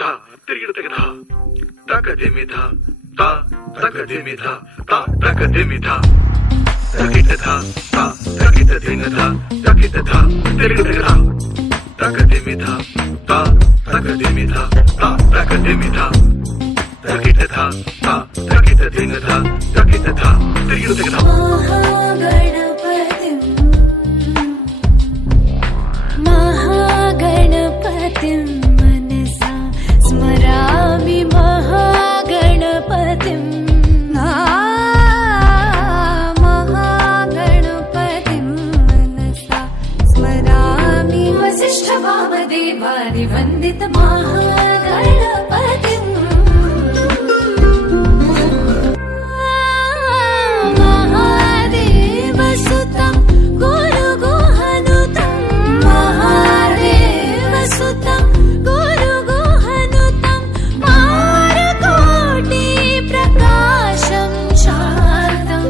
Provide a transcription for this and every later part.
धा तिरिगिड़ तक धा तक दिमि धा ता तक दिमि धा ता तक दिमि धा तकिट धा ता तकिट दिन धा तकिट धा तिरिगिड़ तक धा तक दिमि धा ता तक दिमि धा ता तक दिमि धा तकिट धा ता तकिट दिन धा तकिट धा तिरिगिड़ तक धा महागणपतिं मनसा स्मरामि महागणपतिं महागणपतिं मनसा स्मरामि वसिष्ठवामदेवानि वन्दित महागणपतिं महादेवसुतं गुरुगुहनुतं महादेवसुतं गुरुगुहनुतं मारकोटि प्रकाशं शान्तम्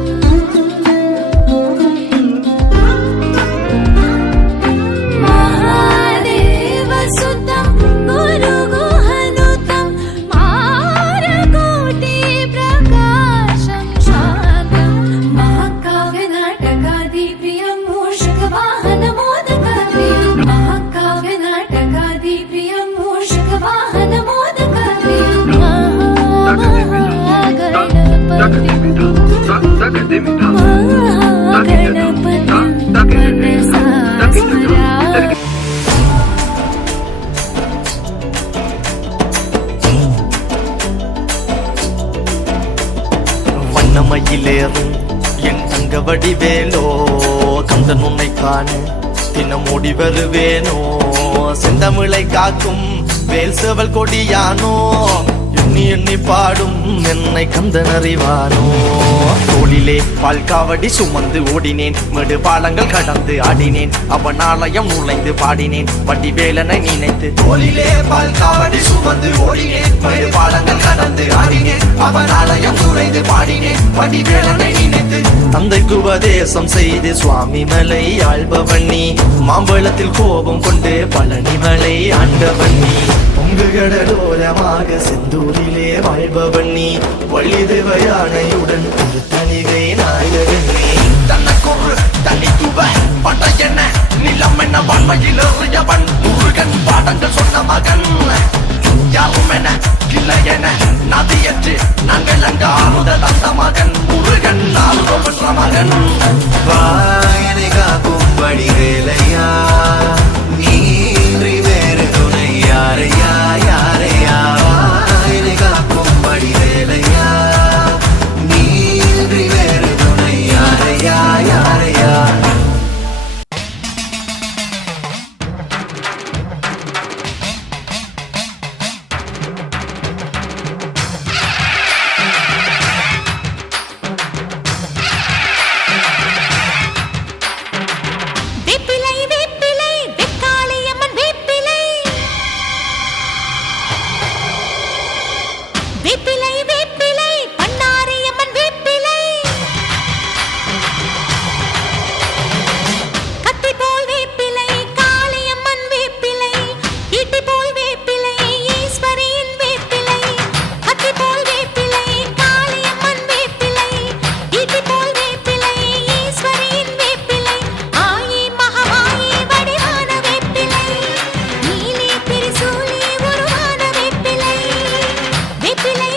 महादेवसुतं गुरुगुहनुतं मारकोटि प्रकाशं शान्तम् महाकाव्यनाटकादिप्रियं मूषकवाहनमोदकप्रियं महाकाव्यनाटकादिप्रियं मूषकवाहनमोदकप्रियं महागणपतिं मनसा स्मरामि வண்ணமயிலேறும் என் தங்க வடிவேலோ கந்தன் உன்னை காண தினம் ஓடி வருவேனோ செந்தமிழை காக்கும் வேல் சேவல் கொடியானோ எண்ணி எண்ணி பாடும் என்னை கந்தன் அறிவானோ தோளிலே பால்காவடி சுமந்து ஓடினேன் மேடு பாலங்கள் கடந்து ஆடினேன் அவன் ஆலயம் நுழைந்து பாடினேன் வடிவேலனை நினைத்து தோளிலே பால்காவடி சுமந்து ஓடினேன் மேடு பாலங்கள் கடந்து ஆடினேன் அவன் ஆலயம் நுழைந்து பாடினேன் வடிவேலனை நினைத்து தந்தைக்கு உபதேசம் செய்து சுவாமி மலை ஆள்பவன் நீ மாம்பழத்தில் கோபம் கொண்டு பழனி மலை ஆண்டவன் நீ பொங்கு கடலோரமாக செந்தூரிலே வாழ்பவன் நீ வள்ளிதேவ யானையுடன் தனிகை நாயகன் நீ தனக்கொரு தனித்துவ படையென நிலம் என்ன வன்மையில் எறியவன் முருகன் பாடங்கள் சொன்ன மகன் யாரும் என கிளை என நதியற்று நான் விளங்க ஆறுதல் அந்த மகன் முருகன் ஆறுதல் பெற்ற மகன் வாயனை காக்கும் வடிவேலையா நீன்றி வேறு துணை யாரையா யாரையா வாயனை காக்கும் வடிவேலையா நீன்றி வேறு துணை யாரையா யாரையா வேப்பிலை வேப்பிலை வெக்காளியம்மன் வேப்பிலை வேப்பிலை வேப்பிலை பண்ணாரியம்மன் வேப்பிலை கத்தி போல் வேப்பிலை காளியம்மன் வேப்பிலை ஈட்டி போல் வேப்பிலை ஈஸ்வரியின் வேப்பிலை கத்தி போல் வேப்பிலை காளியம்மன் வேப்பிலை ஈட்டி போல் வேப்பிலை ஈஸ்வரியின் வேப்பிலை ஆயி மகமாயி வடிவான வேப்பிலை நீலி திரிசூலி உருவான வேப்பிலை வேப்பிலை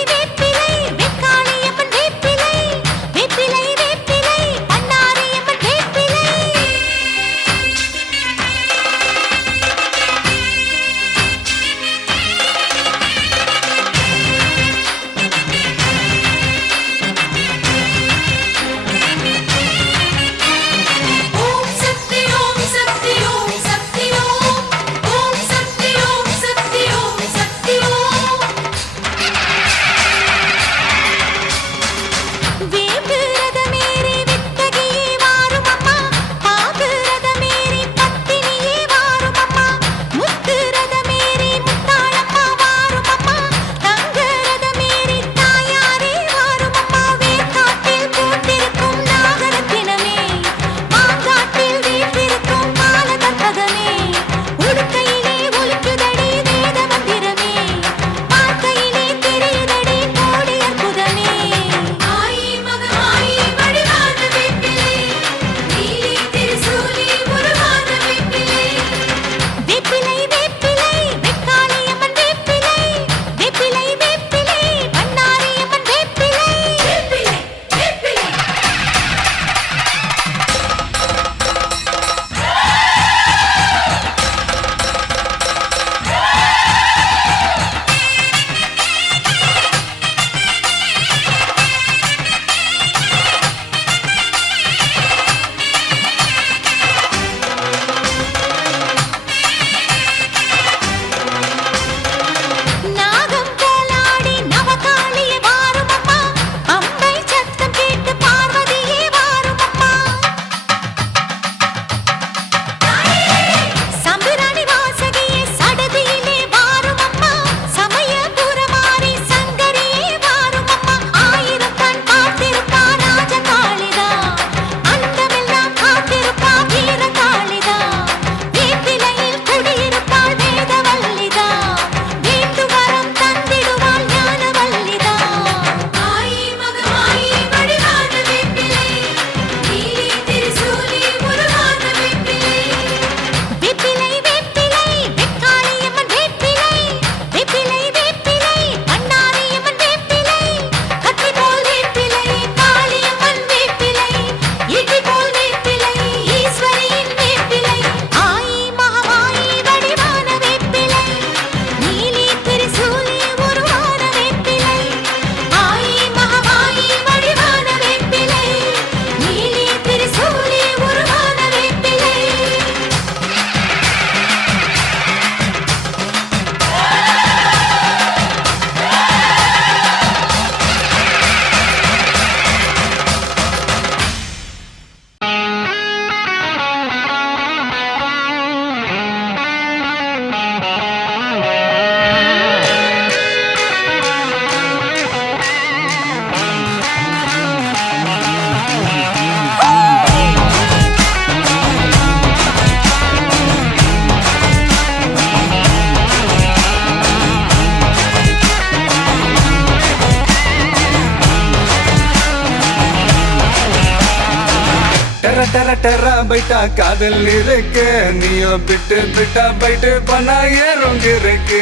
டெர டெர பைட்டா காதல் இருக்கு நீயும் பிட்டு பிட்டா பைட்டு பண்ணா ஏறுங்க இருக்கு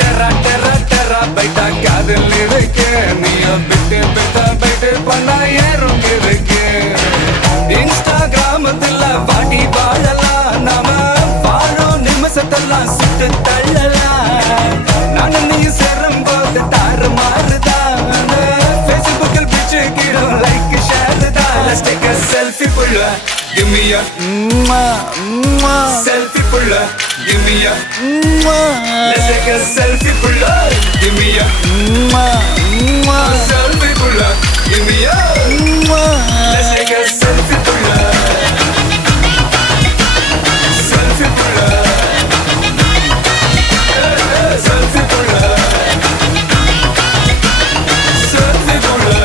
டெர டெர டெர பைட்டா காதல் இருக்கு நீயும் பிட்டு பிட்டா பைட்டு பண்ணா ஏறுங்க இருக்கு இன்ஸ்டாகிராமத்துல பாட்டி வாழலாம் நாம வாழும் நிமிஷத்தெல்லாம் சுட்டு தள்ளலாம் நானும் நீ சேரும் போது தாறு மாறுதான் ஃபேஸ்புக்கில் பிச்சு கீழும் லைக் ஷேர் தான் Let's take a selfie pulla give me a selfie pulla give me a Let's take a selfie pulla give me a selfie pulla give me a Let's take a selfie pulla selfie pulla selfie pulla selfie pulla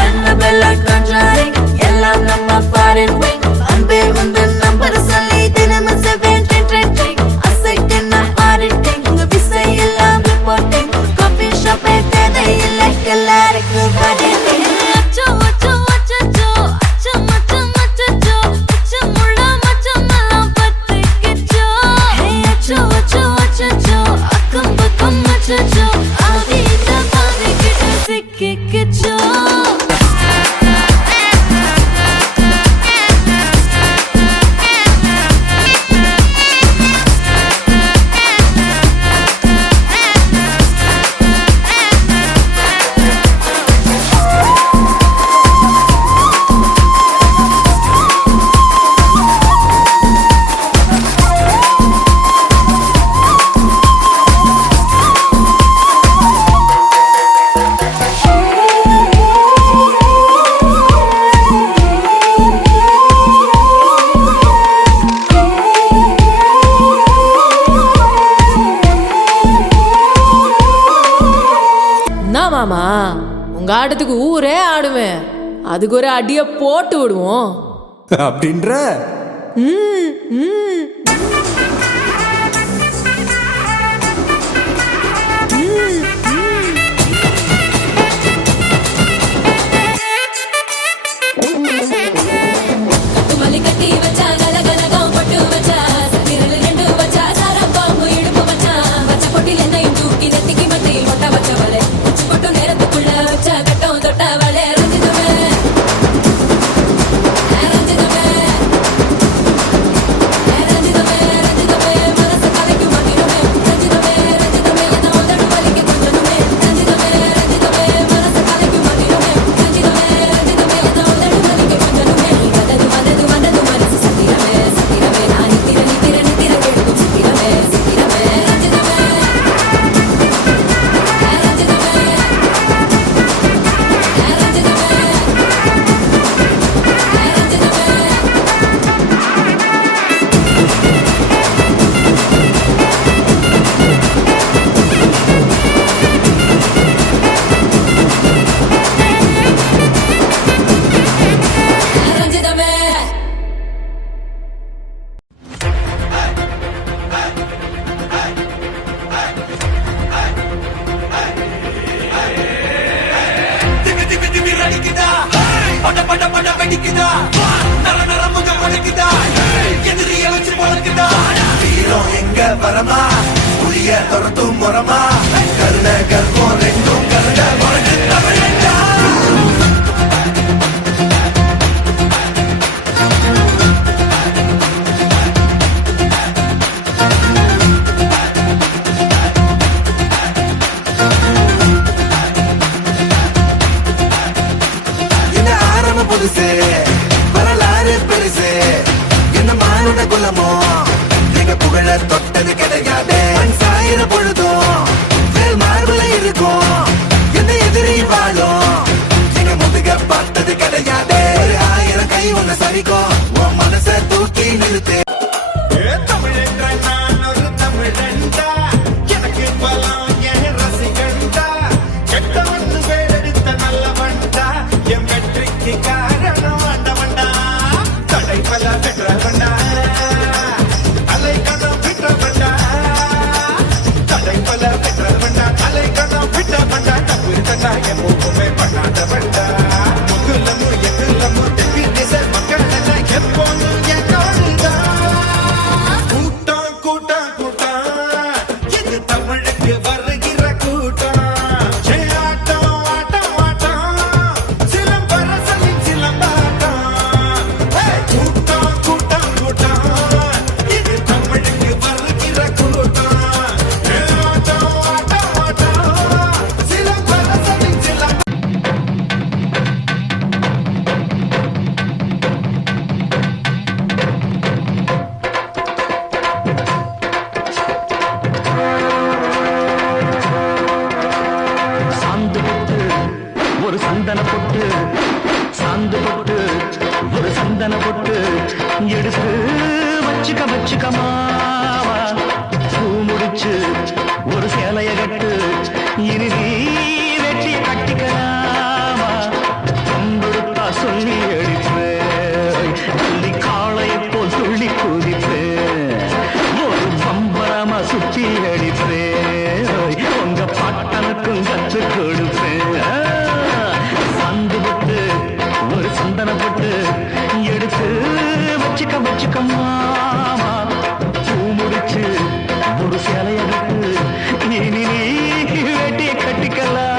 Annabella conjuring எல்லாம் நம்ம foreign wing அன்பே உந்தன் number சொல்லி தினமும் 7 trending அசைக்கின auditing உங்க விசை எல்லாம் reporting coffee shop தேதை இல்லை எல்லாருக்கும் பதிலே அச்சோ அச்சோ அச்சோ அச்சோ மச்சம் மச்சோ அச்சமுள்ள மச்சமெல்லாம் பத்திக்கிச்சோ அச்சோ அச்சோ அச்சோ அக்கம் பக்கம் அச்சோ ஆதிட்ட பாதிக்கிட்ட சிக்கிக்கிச்சோ மாமா உங்க ஆட்டத்துக்கு ஊரே ஆடுவேன் அதுக்கு ஒரு அடிய போட்டு விடுவோம் அப்படின்ற மல்லி கட்டி வச்சா கலகலகம் பட்டு வச்சா திரளு ரெண்டு வச்சா சாரப்பாம்பு இடுப்பு வச்சா வச்ச பொட்டில் என்னையும் தூக்கி நெத்திக்கு மத்தியில் மொட்டை வச்சவளே உச்சி பொட்டு நேரத்துக்குள்ள வச்ச கட்டம் தொட்டவளே ரஞ்சிதமே ரஞ்சிதமே ரஞ்சிதமே ரஞ்சிதமே மனசு கலைக்கு மாட்டிடுமே ரஞ்சிதமே ரஞ்சிதமே என்ன உதடு வலிக்க கொஞ்சமே ரஞ்சிதமே ரஞ்சிதமே மனசு கலைக்கு மாட்டிடுமே ரஞ்சிதமே ரஞ்சிதமே என்ன உதடு வலிக்க கொஞ்சமே வந்தது வந்தது வந்தது மனசு சத்திரமே சத்திரமே நான் நித்திர நித்திர நித்திர கேட்கும் சத்திரமே சத்திரமே ரஞ்சிதமே ரஞ்சிதமே ரஞ்சிதமே திக்கு திக்கு திக்கு அடிக்குதா பட பட பட வெடிக்குதா நர நர முக முளைக்குதா எதிரிய வச்சு முளைக்குதா வீரம் எங்க வரமா புளிய துரத்தும் முறமா கருண கர்வம் ரெண்டும் கருண முறைக்கு தமிழண்டா என்ன ஆரம்ப புதுசு வரலாறு பெருசு என்ன மானுட குலமோ எங்க புகழ தொட்டது கிடையாது சாயிர பொழுதும் வேல் மார்புல இருக்கும் என்ன எதிரி வாழும் எங்க முதுக பார்த்தது கிடையாது ஒரு 1000 கை ஒண்ணு சரிக்கும் உன் மனச தூக்கி நிறுத்து தமிழென்ற நான் ஒரு தமிழண்டா எனக்கு பலம் என் ரசிகண்டா கெட்டவன் வேடெடுத்த நல்லவண்டா என் வெற்றிக்கு காரணம் ஆண்டவண்டா தடை பல பெற்றவண்டா அலை கணம் விட்டவண்டா தடை பல பெற்றவண்டா அலை கணம் விட்டவண்டா தப்பு இருக்கண்டா என் மூக்குமே பண்ணாதவண்டா கூட்டம் கூட்டம் இது தமிழுக்கு வருகிற கூட்டம் ஏ ஆட்டம் ஆட்டம் ஆட்டம் சிலம்பரசனின் சிலம்பாட்டம் கூட்டம் கூட்டம் கூட்டம் இது தமிழுக்கு வருகிற கூட்டம் ஏ ஆட்டம் ஆட்டம் ஆட்டம் சிலம்பரசனின் சிலம்பாட்டம் சாந்து பொட்டு ஒரு சந்தன பொட்டு சாந்து பொட்டு ஒரு சந்தன பொட்டு எடுத்து வச்சுக்க மாவா பூ முடிச்சு ஒரு சேலைய கட்டு இனி நீ வெட்டி கட்டிக்கலாமா கம்பெடுத்தா சொல்லி அடிப்பேன் தள்ளி காளையை போல் துள்ளி குதிப்பேன் ஒரு பம்பரமா சுத்தி அடிப்பேன் உங்க பாட்டனுக்கும் கத்து கொடுப்பேன் சந்து பட்டு ஒரு சந்தன பட்டு எடுத்து வச்சுக்க மாமா பூ முடிச்சு ஒரு சேலைய கட்டு இனி நீ வெட்டி கட்டிக்கலாம்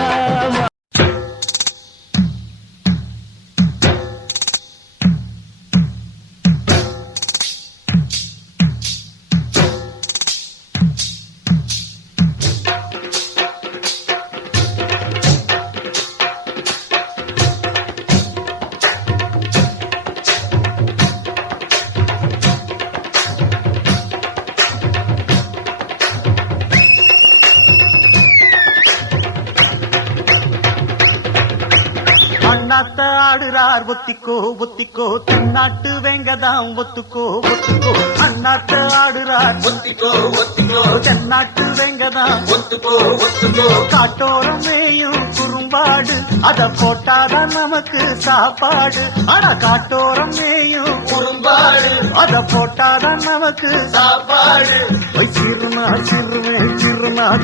அண்ணாத்த ஆடுறார் ஒத்திக்கோ ஒத்திக்கோ தென்னாட்டு வேங்கதாம் ஒத்துக்கோ ஒத்துக்கோ அண்ணாத்த ஆடுறார் ஒத்திக்கோ ஒத்திக்கோ தென்னாட்டு வேங்கதாம் ஒத்துக்கோ ஒத்துக்கோ காட்டோரம் மேயும் குறும்பாடு அத போட்டாதான் நமக்கு சாப்பாடு ஆனா காட்டோரம் மேயும் குறும்பாடு அத போட்டாதான் நமக்கு சாப்பாடு போய் சிறுனா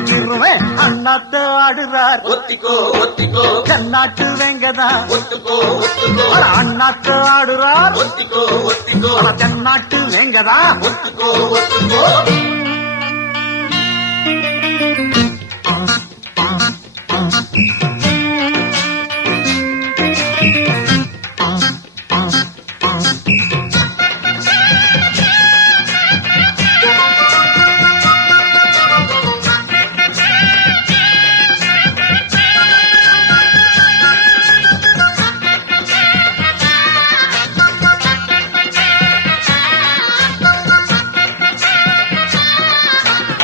சிறுமே அண்ணாத்த ஆடுறார் ஒத்திக்கோ ஒத்திக்கோ தென்னாட்டு வேங்கதான் ஒத்துக்கோ ஒத்துக்கோ அண்ணாத்து ஆடுறார் ஒத்திக்கோ ஒத்திக்கோ தென்னாட்டு வேங்கதா ஒத்துக்கோ ஒத்துக்கோ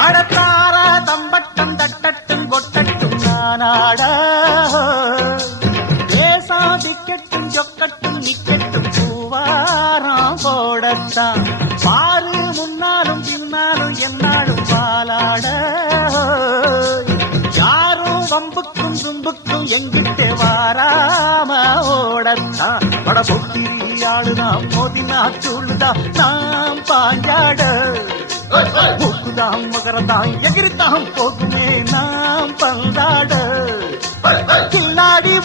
அடத்தாரா தம்பட்டம் தட்டட்டும் கொட்டட்டும் நானாட ஏசாதிக்கட்டும் சொக்கட்டும் நிக்கட்டும் பூவாரம் போடத்தான் பாரு முன்னாலும் பின்னாலும் என்னாலும் பாலாட யாரும் வம்புக்கும் தும்புக்கும் எங்கிட்ட வாராம ஓடத்தான் பட பொக்கிரி ஆளுதான் மோதினா சூழுதான் நாம் பாஞ்சாட மூக்குதாம் மகரதாம் எகிரித்தாம் போகுமே நாம் பந்தாட கில்லாடி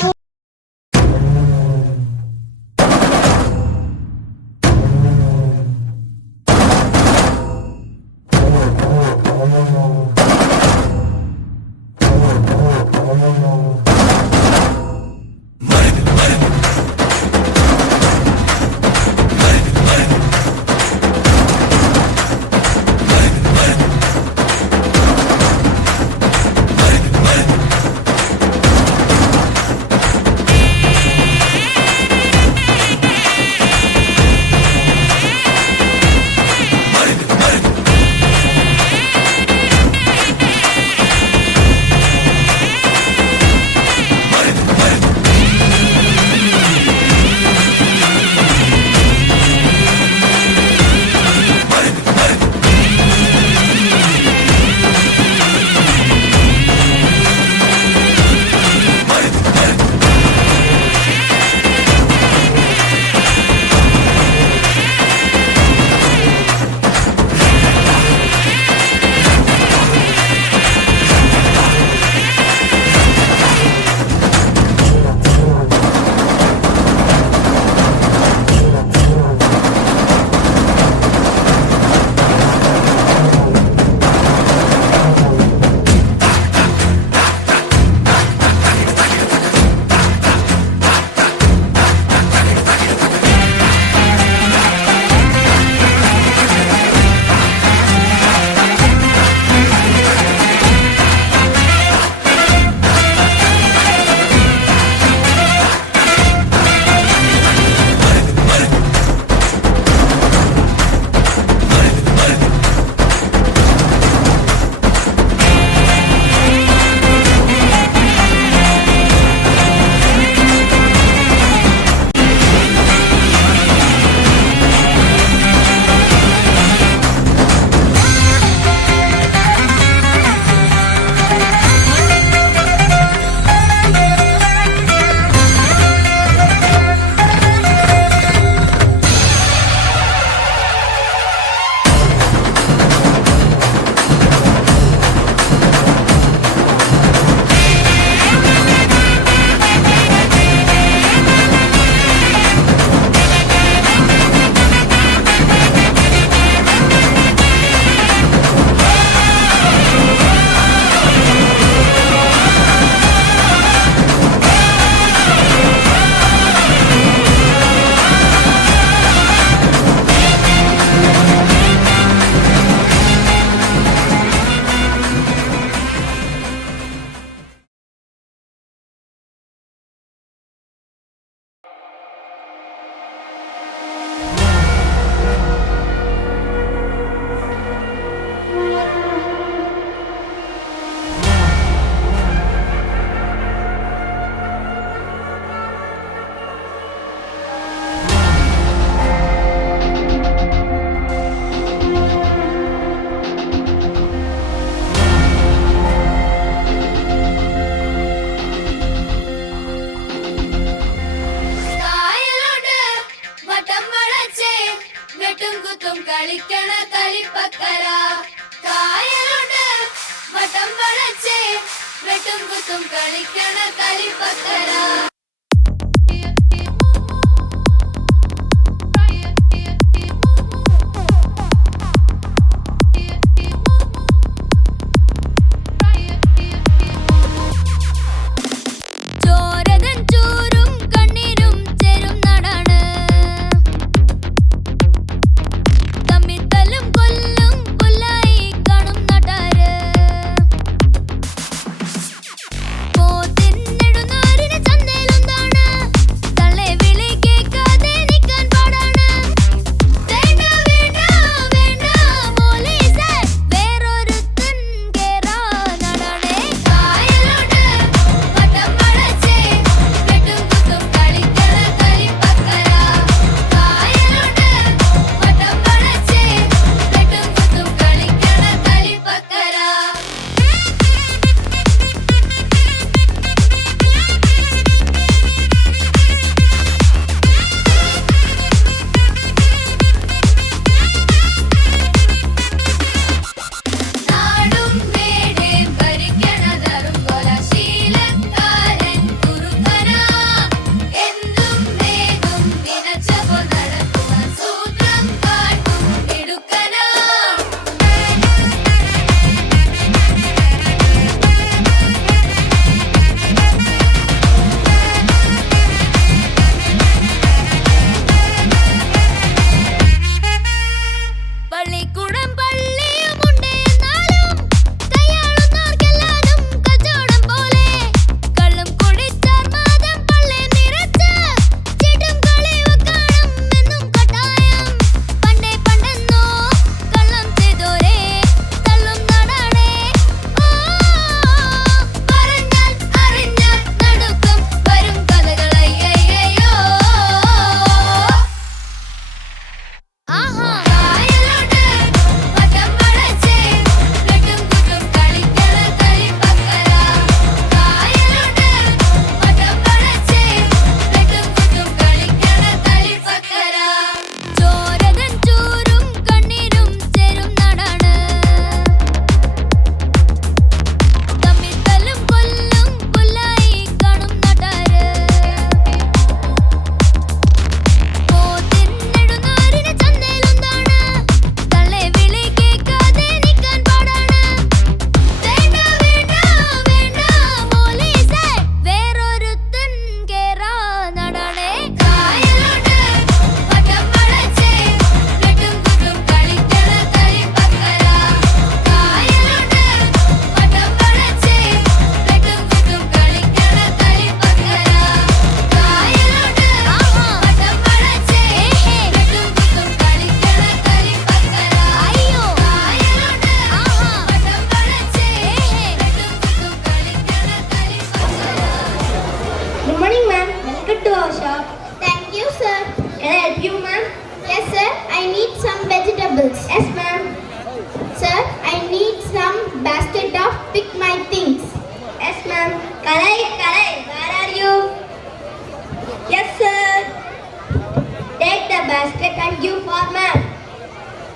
take and give for ma'am.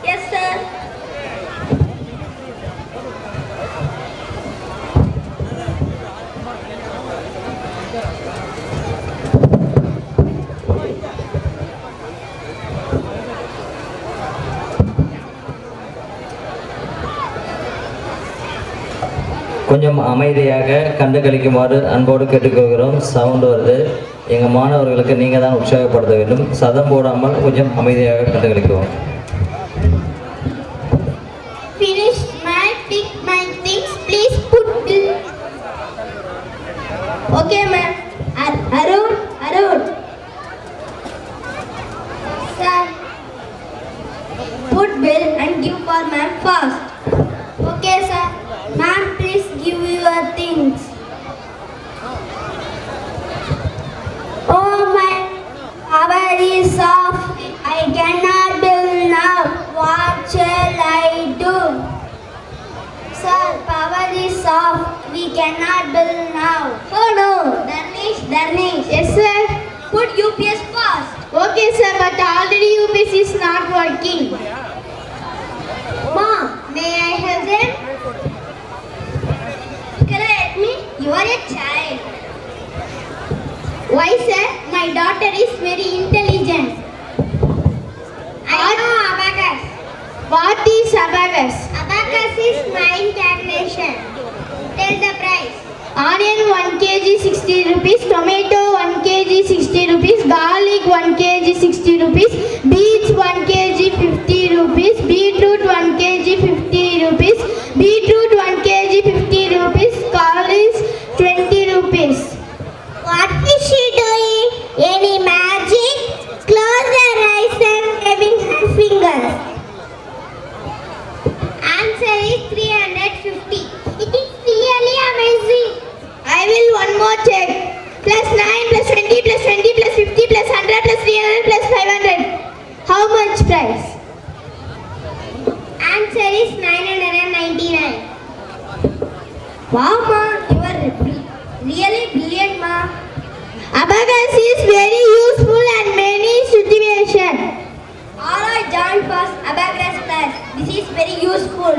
Yes, sir. கொஞ்சம் அமைதியாக கண்டு கழிக்குமாறு அன்போடு கேட்டுக்கொள்கிறோம். சவுண்ட் வருது. எங்கள் மாணவர்களுக்கு நீங்கள் தான் உற்சாகப்படுத்த வேண்டும். சதம் போடாமல் கொஞ்சம் அமைதியாக கண்டு கழிக்குவோம். Finish pick my things. Please put bill. Okay, ma'am. Arun. Sir. Put bill and give for ma'am fast. Okay, sir. Ma'am, please give your things. Oh, my power is off. I cannot bill now. What shall I do? Sir, power is off. We cannot bill now. Oh no, Darnish. Yes, sir. Put UPS fast. Okay, sir, but already UPS is not working. Mom, may I help them? Correct me. You are a child. Why, sir? My daughter is very intelligent. I know abacus. What is abacus? Abacus is mind calculation. Tell the price. Onion 1 kg 60 rupees, tomato 1 kg 60 rupees, garlic 1 kg 60 rupees, beets 1 kg 50 rupees, beetroot 1 kg 50 rupees, beetroot 1 kg 50 rupees, collards 20 rupees. What is she doing? Any magic? Close her eyes and waving her fingers. Answer is 350. It is really amazing. I will one more check. Plus 9 plus 20 plus 20 plus 50 plus 100 plus 300 plus 500. How much price? Answer is 999. Wow, ma, you are really brilliant, ma. Abacus is very useful in many situations. Alright, join first abacus class. This is very useful.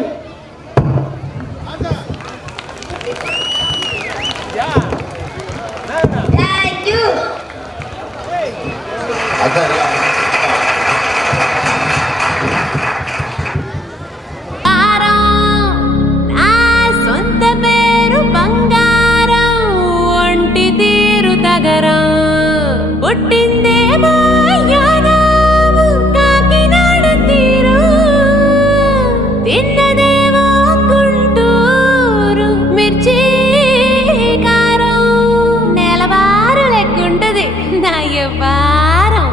Thank you. నా సొంత పేరు బంగారం, ఒంటి తీరు తగరం, పుట్టిందేమో యానాము కాకినాడ తీరు, తిన్నదేమో గుంటూరు మిర్చి కారం, నెలవారు లెక్కుంటది నా వ్యవహారం.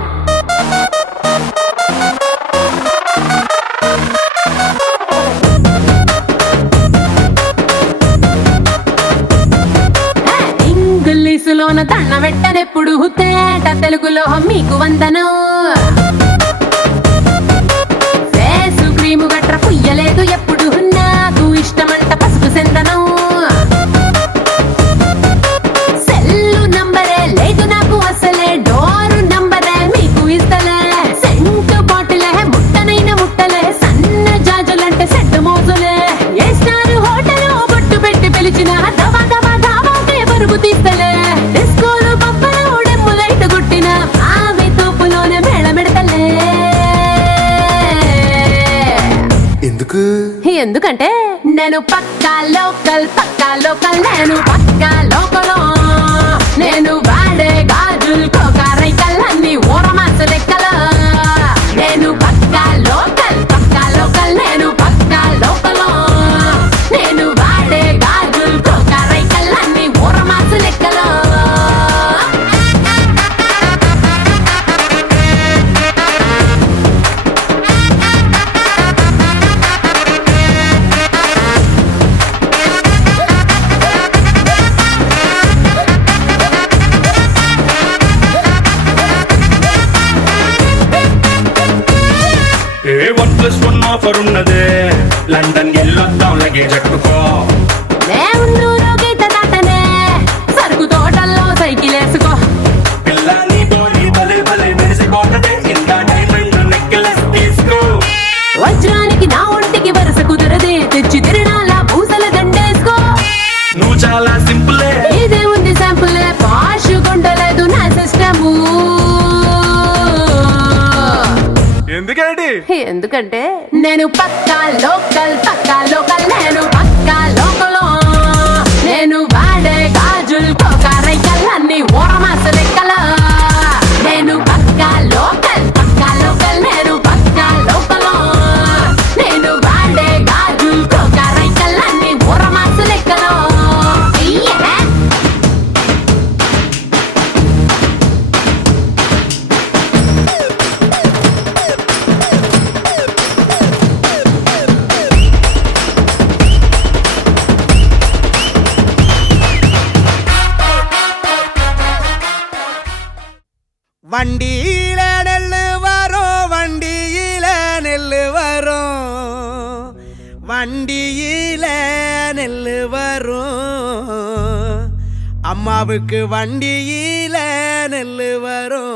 ఇంగ్లీషులోన దండ పెట్టనెప్పుడు, తేట తెలుగులో మీకు వందనం. ఫేసు క్రీము గట్ర పుయ్యలేదు ఎప్పుడు, నాకు ఇష్టమంట పసుపు సెందనం. సెల్లు నంబరే లేదు నాకు అసలే, డోరు నంబరే మీకు ఇస్తలే. సెంటు బాటిలే ముట్టనైన ముట్టలే, సన్న జాజులంటే సెట్టు మోజులే. ఏ స్టార్ హోటల్ బొట్టు పెట్టి పిలిచిన దవా దవా ధావాకే పరుగు తీస్తలే. డిస్కోలు బొబ్బలు డెమ్ము లైట్ గుట్టిన ఆమె తోపులోనే మేళమెడతలే. ఎందుకంటే నేను పక్కా లోకల్, నేను పక్కా లోకలో. నేను వాడే గాజులు కోకారైకల్ అన్ని ఊరమాసు లెక్కల. నేను పక్కా లోకల్, నేను పక్కా లోకలో. నేను వాడే గాజులు కోకారైకల్ అన్ని ఊరమాసు లెక్కల. +1 ఆఫర్ ఉన్నదే, లండన్ ఎల్లొద్దాం లగేజ్ అట్టుకో. నేనున్నూరు గీత దాటనే, సరుకు తోటల్లో సైకిల్ వేసుకో. పిల్ల నీ తోడి భలే భలే మెరిసిపోతదే, ఇంత డైమండ్ ఎందుకంటే నేను పక్కా లోకల్ నేను పక్కా లోకల్ నేను వాడే గాజులు కోకారైకల్లన్నీ ఓరమాస లెక్కల నేను పక్కా లోకల్ నేను పక్కా లోకల్ నేను వాడే గాజులు కోకారైకల్లన్నీ ఓరమాస లెక్కల வண்டியில நெல்லு வரும் வண்டியில நெல்லு வரும் வண்டியில நெல்லு வரும் அம்மாவுக்கு வண்டியில நெல்லு வரும்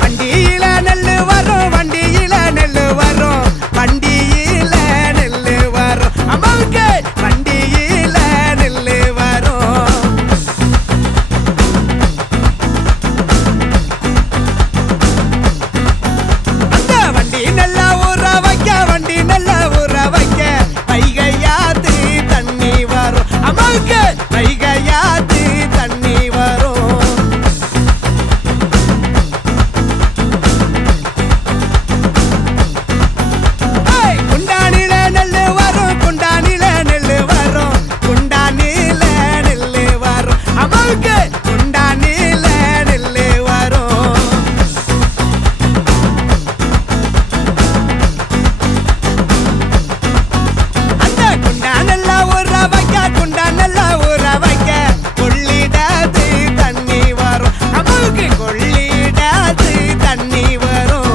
வண்டியில நெல்லு வரும் வண்டியில நெல்லு வரும் வண்டியில நெல்லு வரும் அம்மாவுக்கு வண்டியில நெல்லு வரும் அந்த வண்டி நல்லா ஊற வைக்க வண்டி நல்லா ஊற வைக்க வைகையாத்து தண்ணி வரும் அம்மாவுக்கு வைகையாத்து தண்ணி வரும் குண்டானில நெல்லு வரும் குண்டானில நெல்லு வரும் குண்டானில நெல்லு வரும் அம்மாவுக்கு குண்டானில நெல்லு வரும் அந்த குண்டா நல்லா ஊற வைக்க குண்டா நல்லா ஊற வைக்க கொள்ளிடாது தண்ணி வரும் அம்மாவுக்கு கொள்ளிடாது தண்ணி வரும்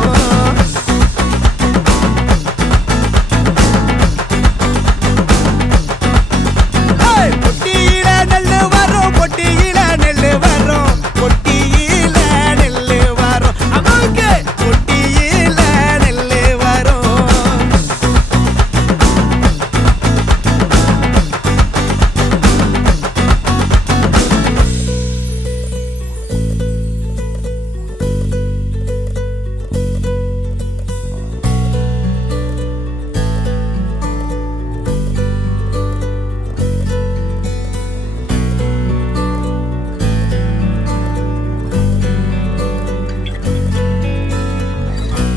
பொட்டியில நெல்லு வரும் பொட்டியில நெல்லு வரும் பொட்டியில நெல்லு வரும் அம்மாவுக்கு பொட்டியில நெல்லு வரும்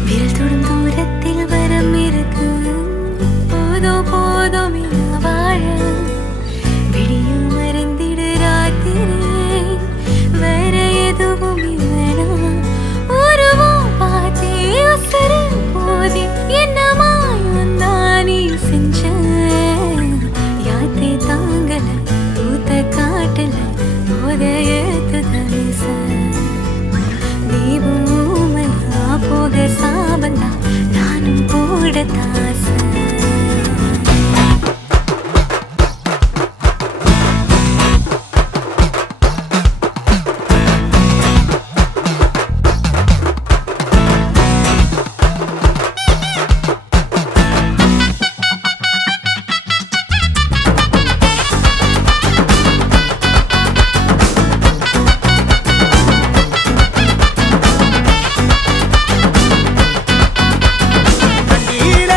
விரல் தொடும் தூரத்தில் வரம் இருக்கு போதும் வாழ விடியும் மறந்திடு ராத்திரி வேற எதுவும் வேணாம் உருவம் பார்த்தே உசர போதே என்னமா நீ செஞ்ச யாத்தே தாங்கல பூத்த காட்டல போதையத்து தரிச நீபூமையா போக சாபந்தா நானும் கூட தாச வண்டியில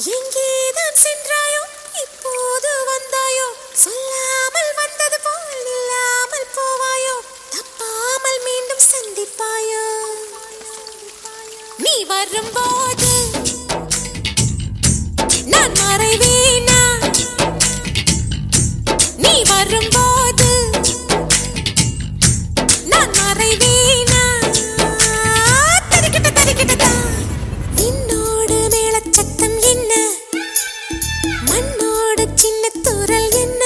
எங்கேதான் சென்றாயோ இப்போது வந்தாயோ சொல்லாமல் வந்தது போல் இல்லாமல் போவாயோ தப்பாமல் மீண்டும் சந்திப்பாயோ நீ வரும்போது நான் மறைவேனா நீ வரும்போது நான் மறைவேனா தரிக்கிட்ட தரிக்கிட்டதா விண்ணோடு மேளச்சத்தம் என்ன மண்ணோடு சின்ன தூறல் என்ன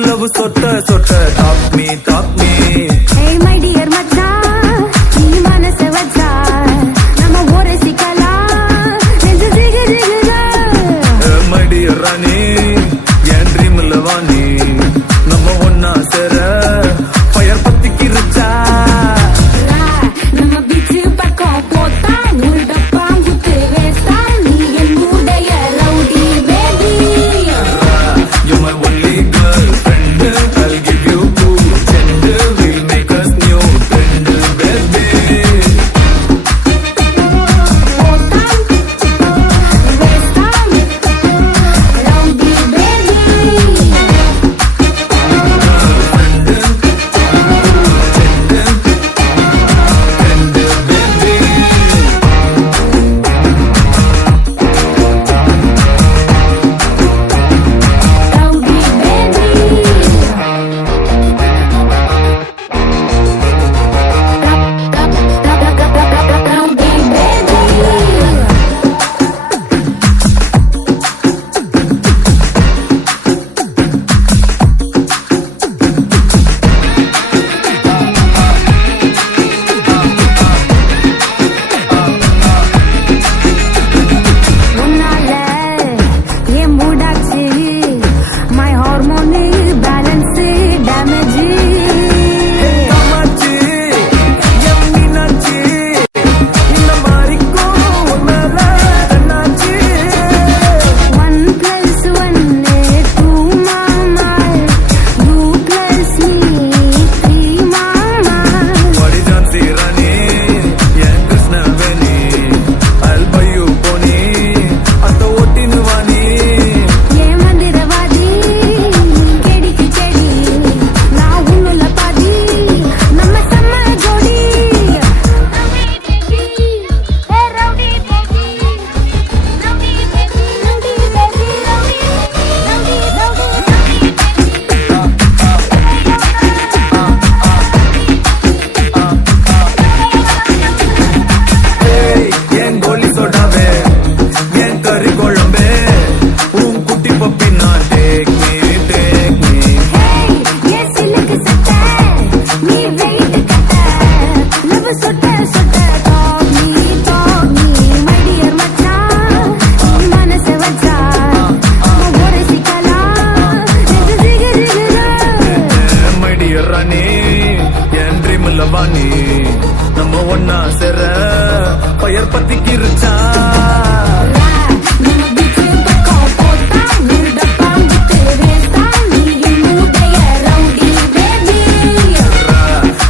லவ் சொட்ட சொட்ட talk me Hey my dear மச்சான் நீ மனச வச்சா நம்ம ஒரு சிக்கலாம் நெஞ்சு ஜிகு ஜிகுதா மை டியர் ராணி என் ட்ரீம்ல வாணி வாணி நம்ம ஒன்னா சேர பயர் பத்தி கிருச்சா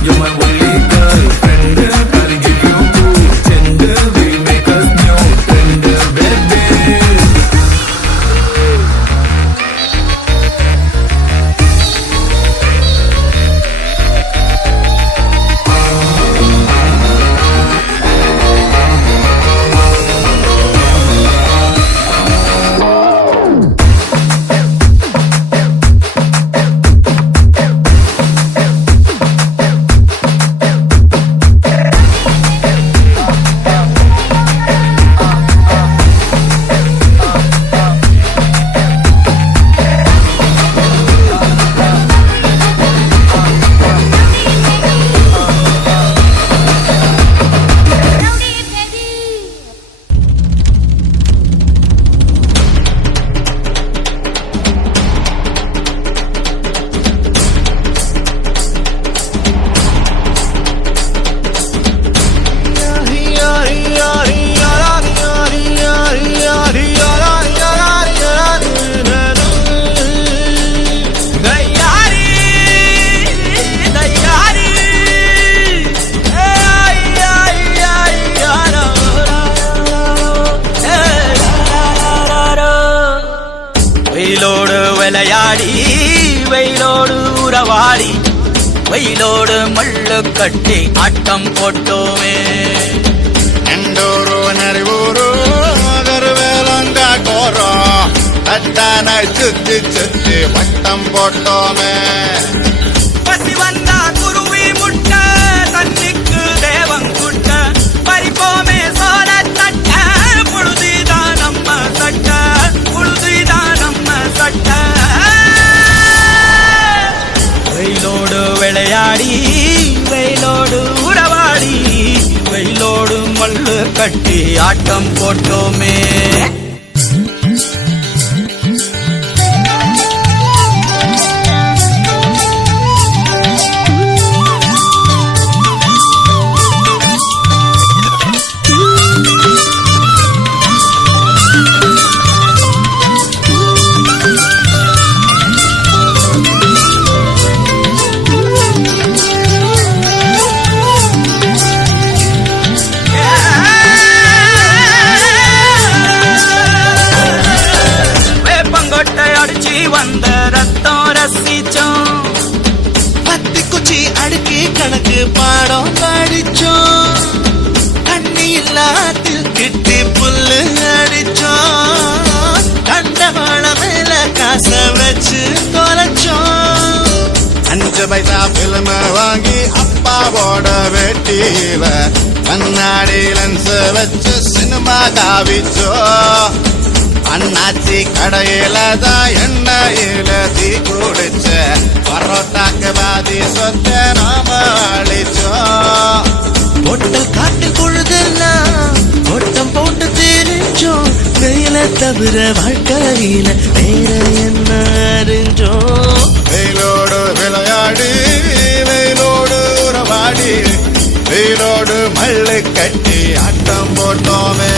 You're my only girlfriend. I'll give you blue tender. We'll make us new tender, baby. வெயிலோடு விளையாடி வெயிலோடு உறவாடி வெயிலோடு மல்லு கட்டி ஆட்டம் போட்டோமே ಎಂಡೂರು ನರಿವೂರು வேலங்க கோரம் தட்டான சுத்தி சுத்தி வட்டம் போட்டோமே பசி வந்தா குருவி முட்டை தண்ணிக்கு தேவங்குட்ட பறிப்போமே சோழ தட்ட புழுதிதான் நம்ம சட்ட புழுதிதான் நம்ம சட்ட வெயிலோடு விளையாடி வெயிலோடு உறவாடி வெயிலோடு மல்லு கட்டி ஆட்டம் போட்டோமே வந்த ரத்தம் ரசிச்சோம் பத்தி குச்சி அடுக்கி கணக்கு பாடம் படிச்சோம் கண்ணி இல்லாத்தில் கிட்டி புல்லு அடிச்சோம் கண்டவாள மேல காச வச்சு தொலைச்சோம் 5 பைசா பிலிம் வாங்கி அப்பாவோட வெட்டியில கண்ணாடி லென்ஸ் வச்சு சினிமா காவிச்சோ அண்ணாச்சி கடையில தான் எண்ணெயில தீ குடிச்ச பரோட்டாக்கு பாதி சொத்த நாம அழிச்சோம் பொட்டல் காட்டில் பொழுதெல்லாம் ஓட்டம் போட்டு தெரிஞ்சோம் வெயில தவிர வாழ்க்கையில வேற என்ன அறிஞ்சோம் வெயிலோடு விளையாடி வெயிலோடு உறவாடி வெயிலோடு மல்லு கட்டி ஆட்டம் போட்டோமே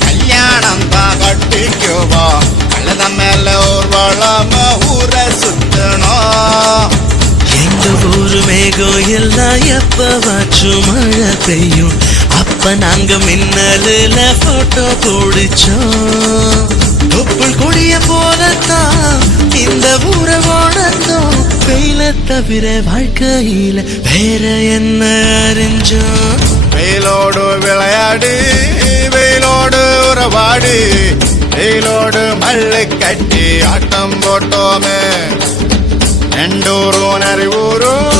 கல்யாணம் தான் கட்டிக்குவோம் எல்லாம் எப்பவாச்சும் மழை பெய்யும் அப்ப நாங்க மின்னலுல போட்டோ பிடிச்சோம் தொப்புள் கொடிய போலத்தான் இந்த ஊரை ஓடத்தோம் வெயில தவிர வாழ்க்கையில வேற என்ன அறிஞ்சோம் வெயிலோடு விளையாடி வெயிலோடு உறவாடி வெயிலோடு மல்லு கட்டி ஆட்டம் போட்டோமே நெண்டூரும் நரிவூரும்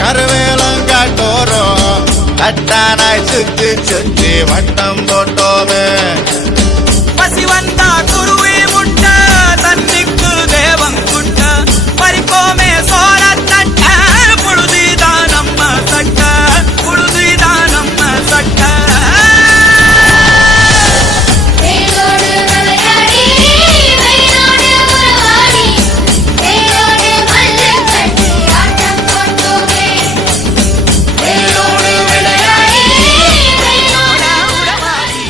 கருவேலம் காட்டோரும் கட்டானாய் சுத்தி சுத்தி வட்டம் போட்டோமே பசி வந்தா குருவி முட்ட தன்னிக்கு தேவம் குட்ட பறிப்போமே சோழ தட்ட புழுதிதான் நம்ம சட்ட புழுதிதான் நம்ம சட்ட வெயிலோடு விளையாடி வெயிலோடு உறவாடி வெயிலோடு மல்லு கட்டி ஆட்டம் போட்டோமே வெயிலோடு விளையாடி வெயிலோடு உறவாடி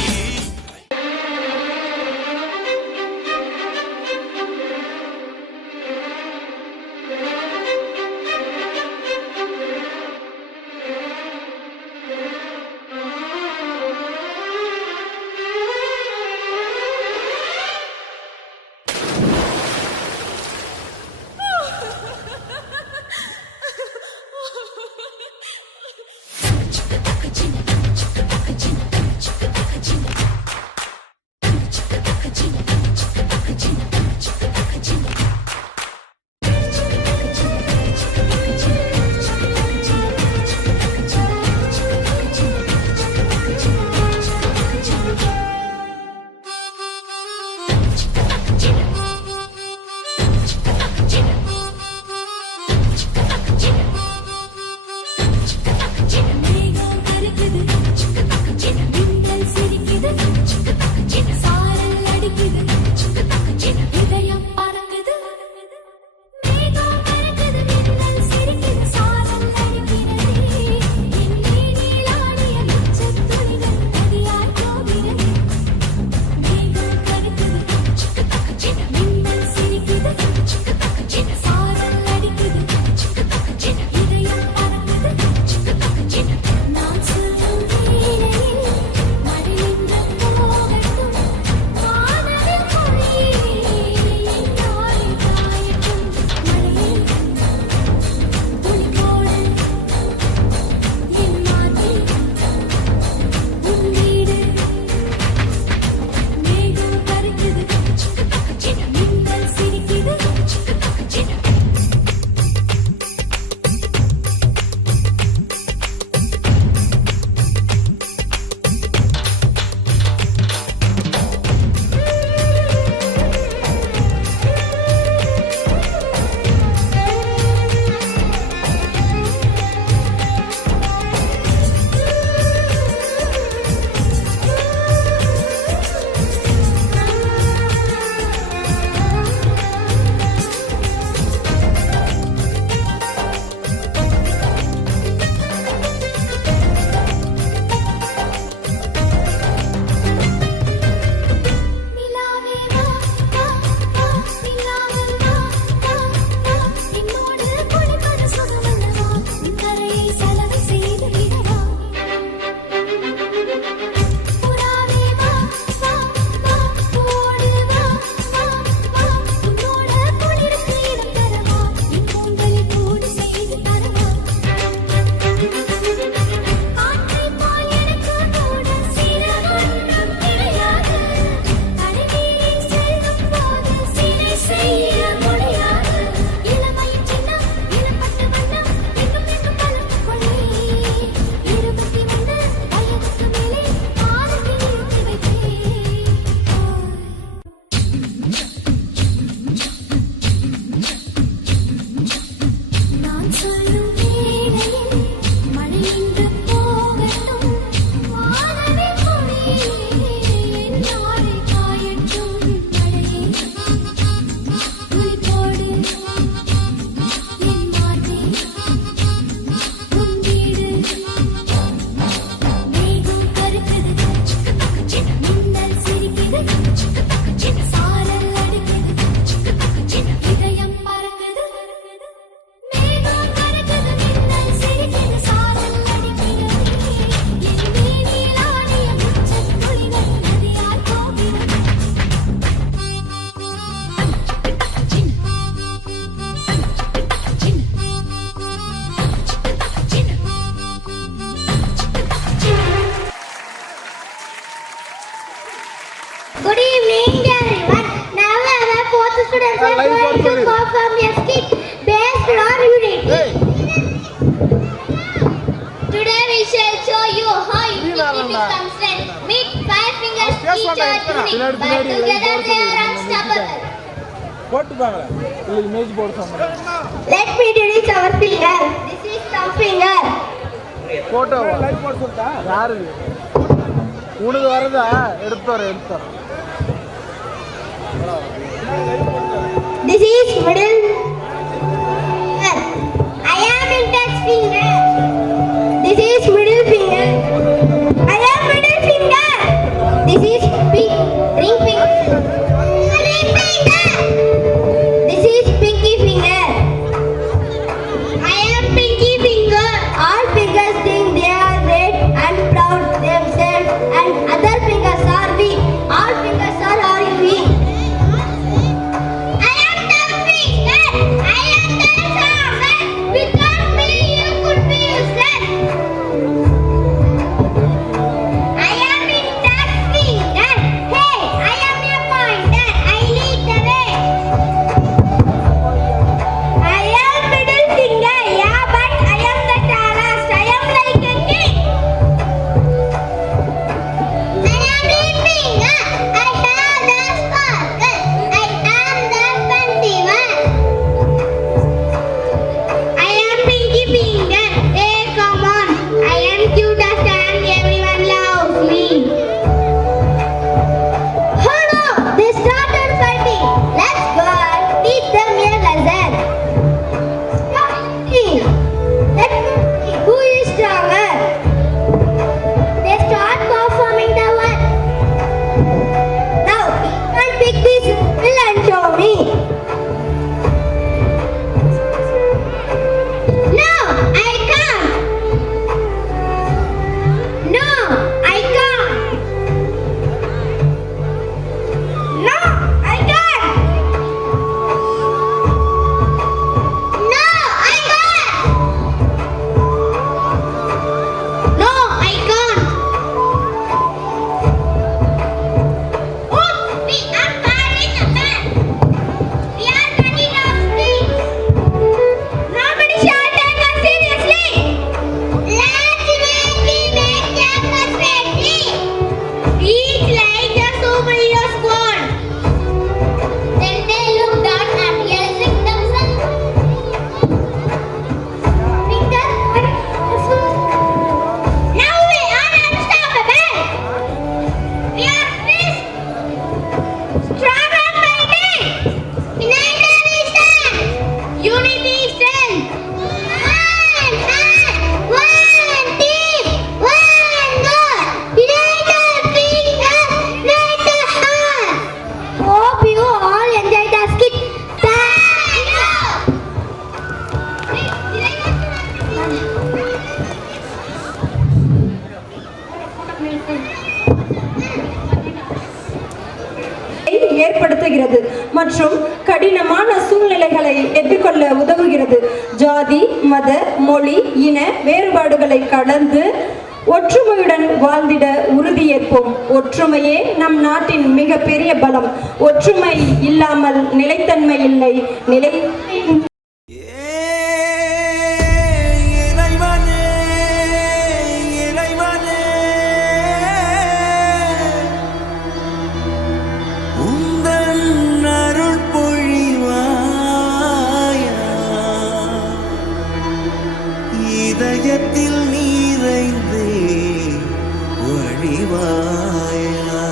Good evening, everyone. Now our fourth students are going to perform a skit based on unity. Today we shall show you how unity becomes strength. Meet 5 fingers each are unique, but together they are unstoppable. Let me introduce our finger. This is thumb finger. உனக்கு வரதா எடுத்துற This is middle finger. I am index finger. This is middle finger. I am middle finger. This is ring finger. Ring finger. This is pinky finger. I am pinky finger. All fingers think they are great and proud themselves, and other fingers are weak. All fingers are weak. I am thumb finger. I am the stronger. Without me, you could be useless. I am index finger. Hey, I am a pointer. I lead the way. I am middle finger. Yeah, but I am the tallest. I am like a king. I am ring finger. I have the sparkle. I am the fancy one. I am pinky finger. Hey, come on. I am cutest and everyone loves me. Oh no, they started fighting. Let's go and teach them a lesson. Let's see who is stronger. They start performing the one. Now, you can pick this apple and show me. No, I can't. No, I can't. No, I can't. No, I can't. No, I can't. Oh, we are fighting a man. We are running off street. Nobody shall take us seriously. Let's make them friendly. Each like a superhero squad. Then they looked out and yelled themselves. Victor, now we are unstoppable. We are fist, strong and mighty. United we stand. Unity is strength. One team, one goal. United finger, united heart. Hope you all enjoyed the skit. Thank you. ஏற்படுத்துகிறது மற்றும் கடினமான சூழ்நிலைகளை எதிர்கொள்ள உதவுகிறது. ஜாதி, மத, மொழி, இன வேறுபாடுகளை கடந்து ஒற்றுமையுடன் வாழ்ந்திட உறுதியேற்போம். ஒற்றுமையே நம் நாட்டின் மிகப்பெரிய பலம். ஒற்றுமை இல்லாமல் நிலைத்தன்மை இல்லை. உந்தன் அருள் பொழிவாயா, இதயத்தில் நீரைந்தே வழிவாயா,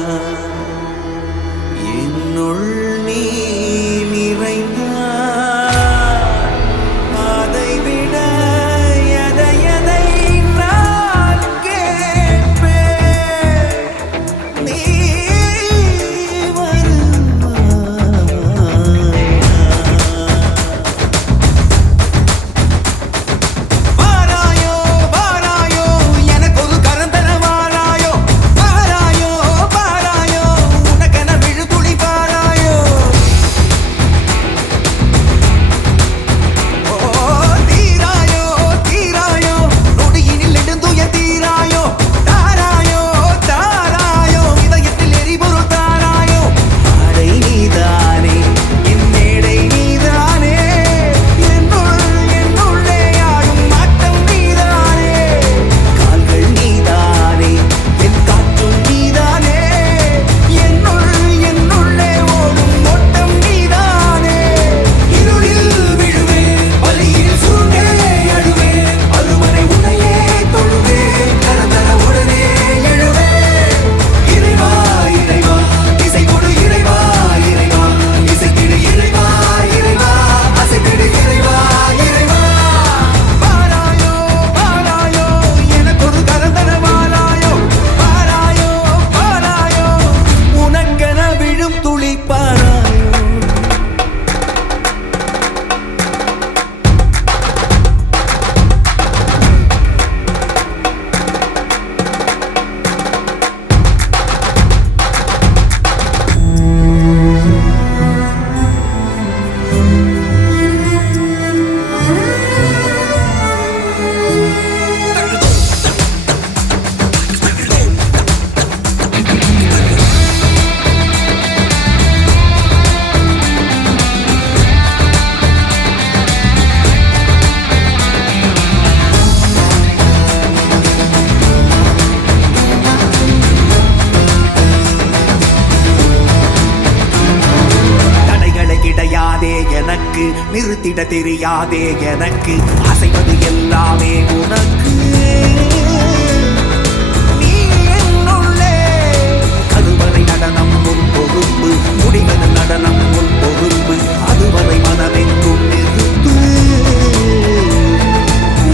என்னுள் நீ நிறைந்தாய். எனக்கு நிறுத்திட தெரியாதே எனக்கு அசைவது எல்லாமே உனக்கு நீ என்னுள்ளே அதுவரை நடனம் உன் பொறுப்பு முடிவது நடனம் உன் பொறுப்பு அதுவரை மனமெங்கும் நெருப்பு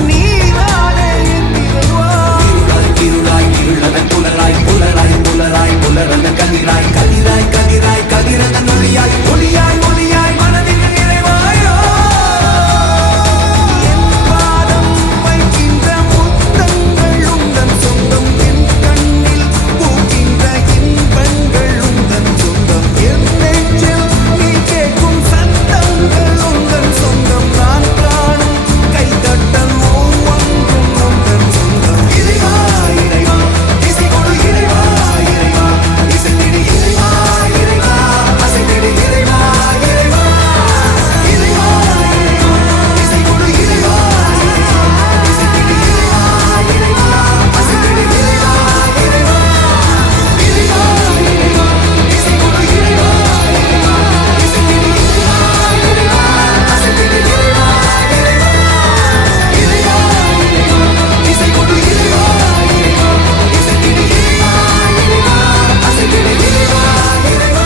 நீதானே என் இருளாய் இருளாய் இருளதன் புலராய் புலராய் புலராய் புலரந்த கதிராய் கதிராய் கதிராய் கதிரதன் ஒளியாய் ஒளியாய் ஒளியாய் மனதில் நிறைவாயோ என் பாதம் வைக்கின்ற முத்தங்கள் உந்தன் சொந்தம் என் கண்ணில் பூக்கின்ற இன்பங்கள் உந்தன் சொந்தம் என் நெஞ்சில் நீ கேட்கும் சத்தங்கள் உந்தன் சொந்தம் நான் காணும் கைதட்டல் ஒவ்வொன்றும் உந்தன் சொந்தம் இறைவா இறைவா இசை கொடு இறைவா இறைவா இசைத்திடு இறைவா இறைவா அசைத்திடு இறைவா இறைவா இறைவா இறைவா இசை கொடு இறைவா இறைவா இசைத்திடு இறைவா இறைவா அசைத்திடு இறைவா இறைவா இறைவா இறைவா இசை கொடு இறைவா இறைவா இசைத்திடு இறைவா இறைவா அசைத்திடு இறைவா இறைவா இறைவா இறைவா இசை கொடு இறைவா இறைவா இசைத்திடு இறைவா இறைவா அசைத்திடு இறைவா இறைவா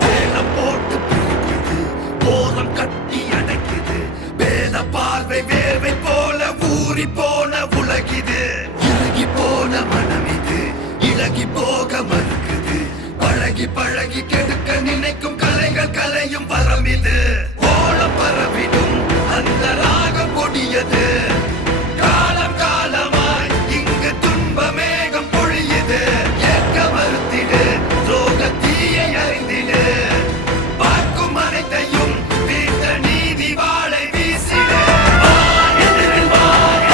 வேலம் போட்டு பிரிக்குது போரம் கட்டி அடைக்குது வேத பார்வை வேர்வை போல ஊறி போன உலகிது இறுகி போன மனம் இது இழகி போக மறுக்குது பழகி பழகி கெடுக்க நினைக்கும் கலைகள் கலையும் வரம் இது ஓலம் பரவிடும் அந்த ராகம் கொடியது காலம் காலமாய் இங்கு துன்ப மேகம் பொழியுது ஏற்க மறுத்திடு துரோக தீயை அறிந்திடு பார்க்கும் அனைத்தையும் தீர்த்த நீதி வாளை வீசிடு வா, எதிரில் வா,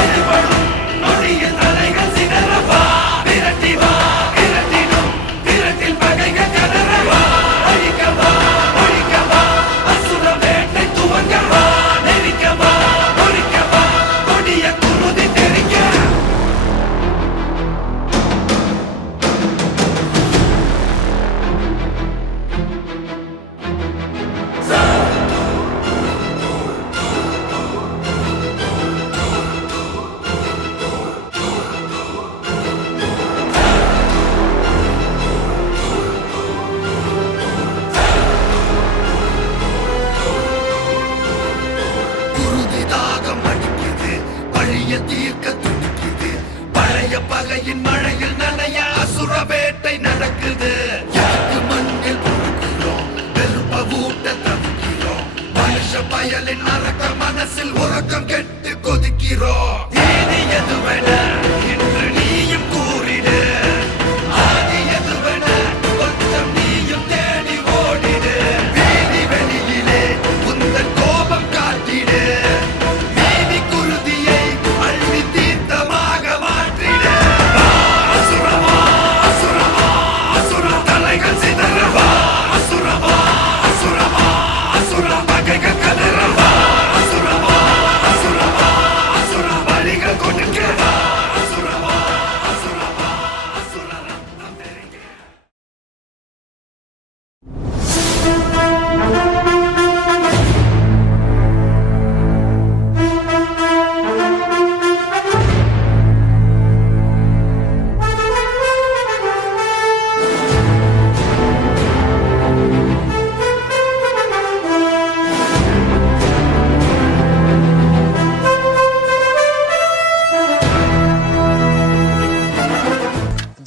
எதிர்படும் நொடியில் தலைகள் சிதற வா, விரட்டி வா, விரட்டிடும் விரட்டில் பகைகள் கதற வா, அழிக்க வா, ஒழிக்க வா, அசுர வேட்டை துவங்க வா, நெருக்க வா, பொறிக்க வா, கொடிய குருதி தெரிக்க குருதி தாகம் அடிக்குது பழைய தீர்க்க துடிக்குது பழைய பகையின் மழையில் நனைய அசுர வேட்டை நடக்குது எனக்கு மண்ணில் பொறுக்கிறோம் வெறுப்ப ஊட்ட தவிக்கிறோம் மனுஷ பயலின் அரக்க மனசில் உறக்கம் கெட்டு கொதிக்கிறோம் நீதி எதுவென இன்று நீயும் கூறிடு ஆதி எதுவென கொஞ்சம் நீயும் தேடி ஓடிடு வீதி வெளியிலே உந்தன் கோபம் காட்டிடு வீதி குருதியை அள்ளி தீர்த்தமாக மாற்றிடு வா, அசுரமா அசுரமா அசுர தலைகள் சிதற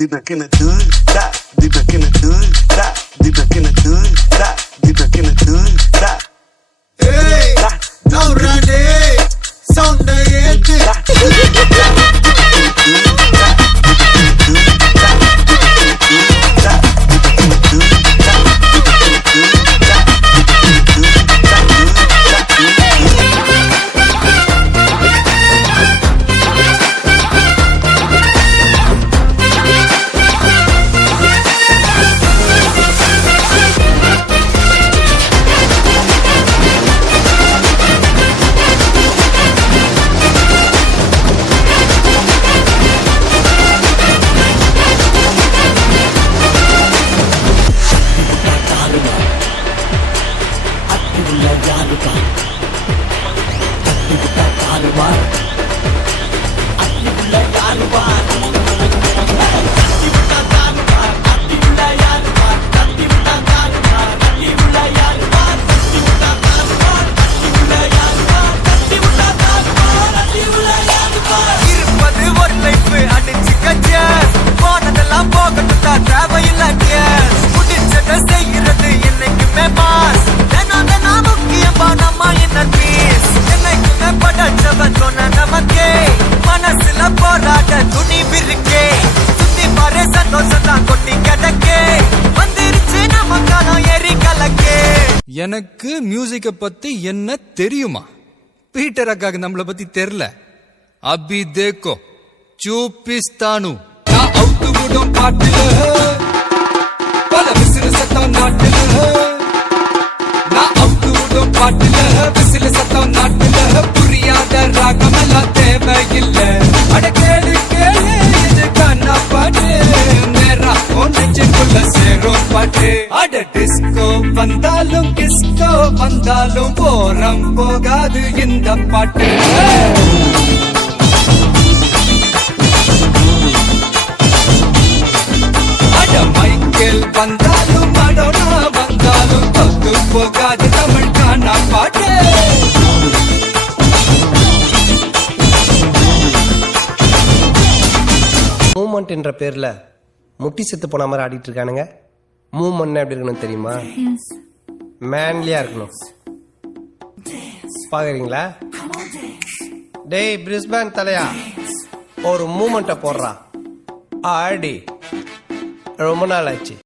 di back in the hood, da, di back in the hood, da, di back in the hood, da, di back in the hood, da. Hey, now ready, sound the edge. எனக்கு மியூசிக்க பத்தி என்ன தெரியுமா? பீட்டர் அக்காக்கு நம்மள பத்தி தெரியல. அபி தேக்கோ சூப்பிஸ்தானு நான் அவுத்து விடும் பாட்டுல பல விசிறு சத்தம் நாட்டுல, நான் அவுத்து விடும் பாட்டுல விசிறு சத்தம் நாட்டுல, புரியாத ராகமெல்லாம் தேவையில்லை. அட கேளு கேளு இது கண்ணா பாட்டு, நேரா நெஞ்சுக்குள்ள சேரும் பாட்டு. அட டிஸ்கோ வந்தாலும் கிஸ்கோ வந்தாலும் போரம் போகாது இந்த பாட்டு. அட மைக்கேல் வந்தாலும் மடோனா வந்தாலும் தத்து போகாது தமிழ் கானா பாட்டு. மூமெண்ட் என்ற பேர்ல முட்டி செத்து போன மாதிரி ஆடிட்டு இருக்கானுங்க. மூமெண்ட் எப்படி இருக்கணும் தெரியுமா? மேன்லியா இருக்கணும். பாக்குறீங்களா? டேய் பிரிஸ்பேன் தலையா, ஒரு மூமெண்ட்டை போடுறா. ஆடி ரொம்ப நாள் ஆச்சு.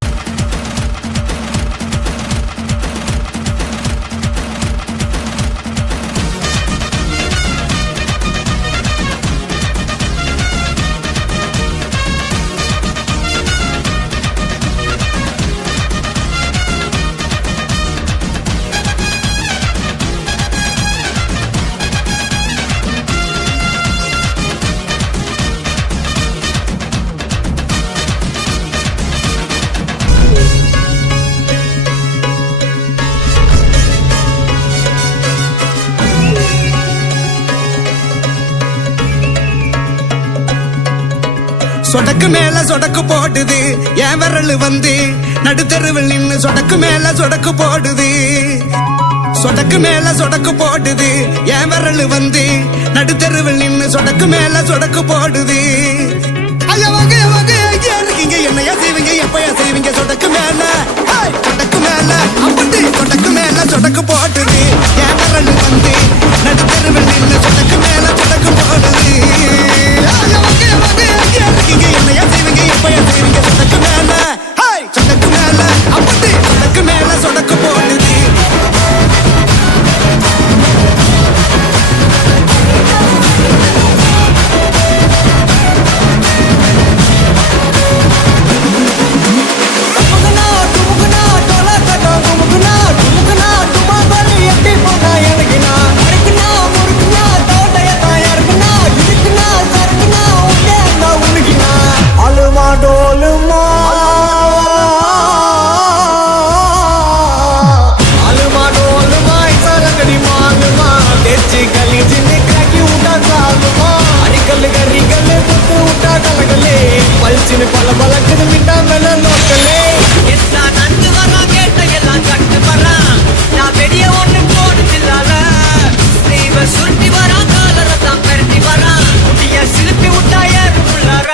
சொடக்கு மேல சொடக்கு போடுது என் விரல் வந்து நடுத்தருவில் நின்னு சொடக்கு மேல சொடக்கு போடுது. சொடக்கு மேல சொடக்கு போடுது என் விரல் வந்து நடுத்தருவில் நின்னு சொடக்கு மேல சொடக்கு போடுது. ஐயா வாங்க வாங்க ஐயா இருக்கீங்க, என்னையா செய்வீங்க எப்பயா செய்வீங்க? சொடக்கு மேல சொடக்கு மேல அப்படி சொடக்கு மேல சொடக்கு போடுது என் விரல் வந்து நடுத்தருவில் நின்னு சொடக்கு மேல சொடக்கு போடுது. ஐயா வாங்க வாங்க ஐயா இருக்கீங்க, என்னையா செய்வீங்க எப்பயா செய்வீங்க? சொடக்கு மேல சொடக்கு மேல அப்படி சொடக்கு மேல சொடக்கு போடுது. பல பழக்குது மிட்டா மேல நோக்கலே நந்து வரா கேட்ட எல்லாம் கட்டு வரா நான் வெடிய ஒண்ணு போடுதில்லால இவ சுருட்டி வரா காலரத்தான் பெருட்டி வரா முடிய சிலுப்பி விட்டா ஏறு உள்ளார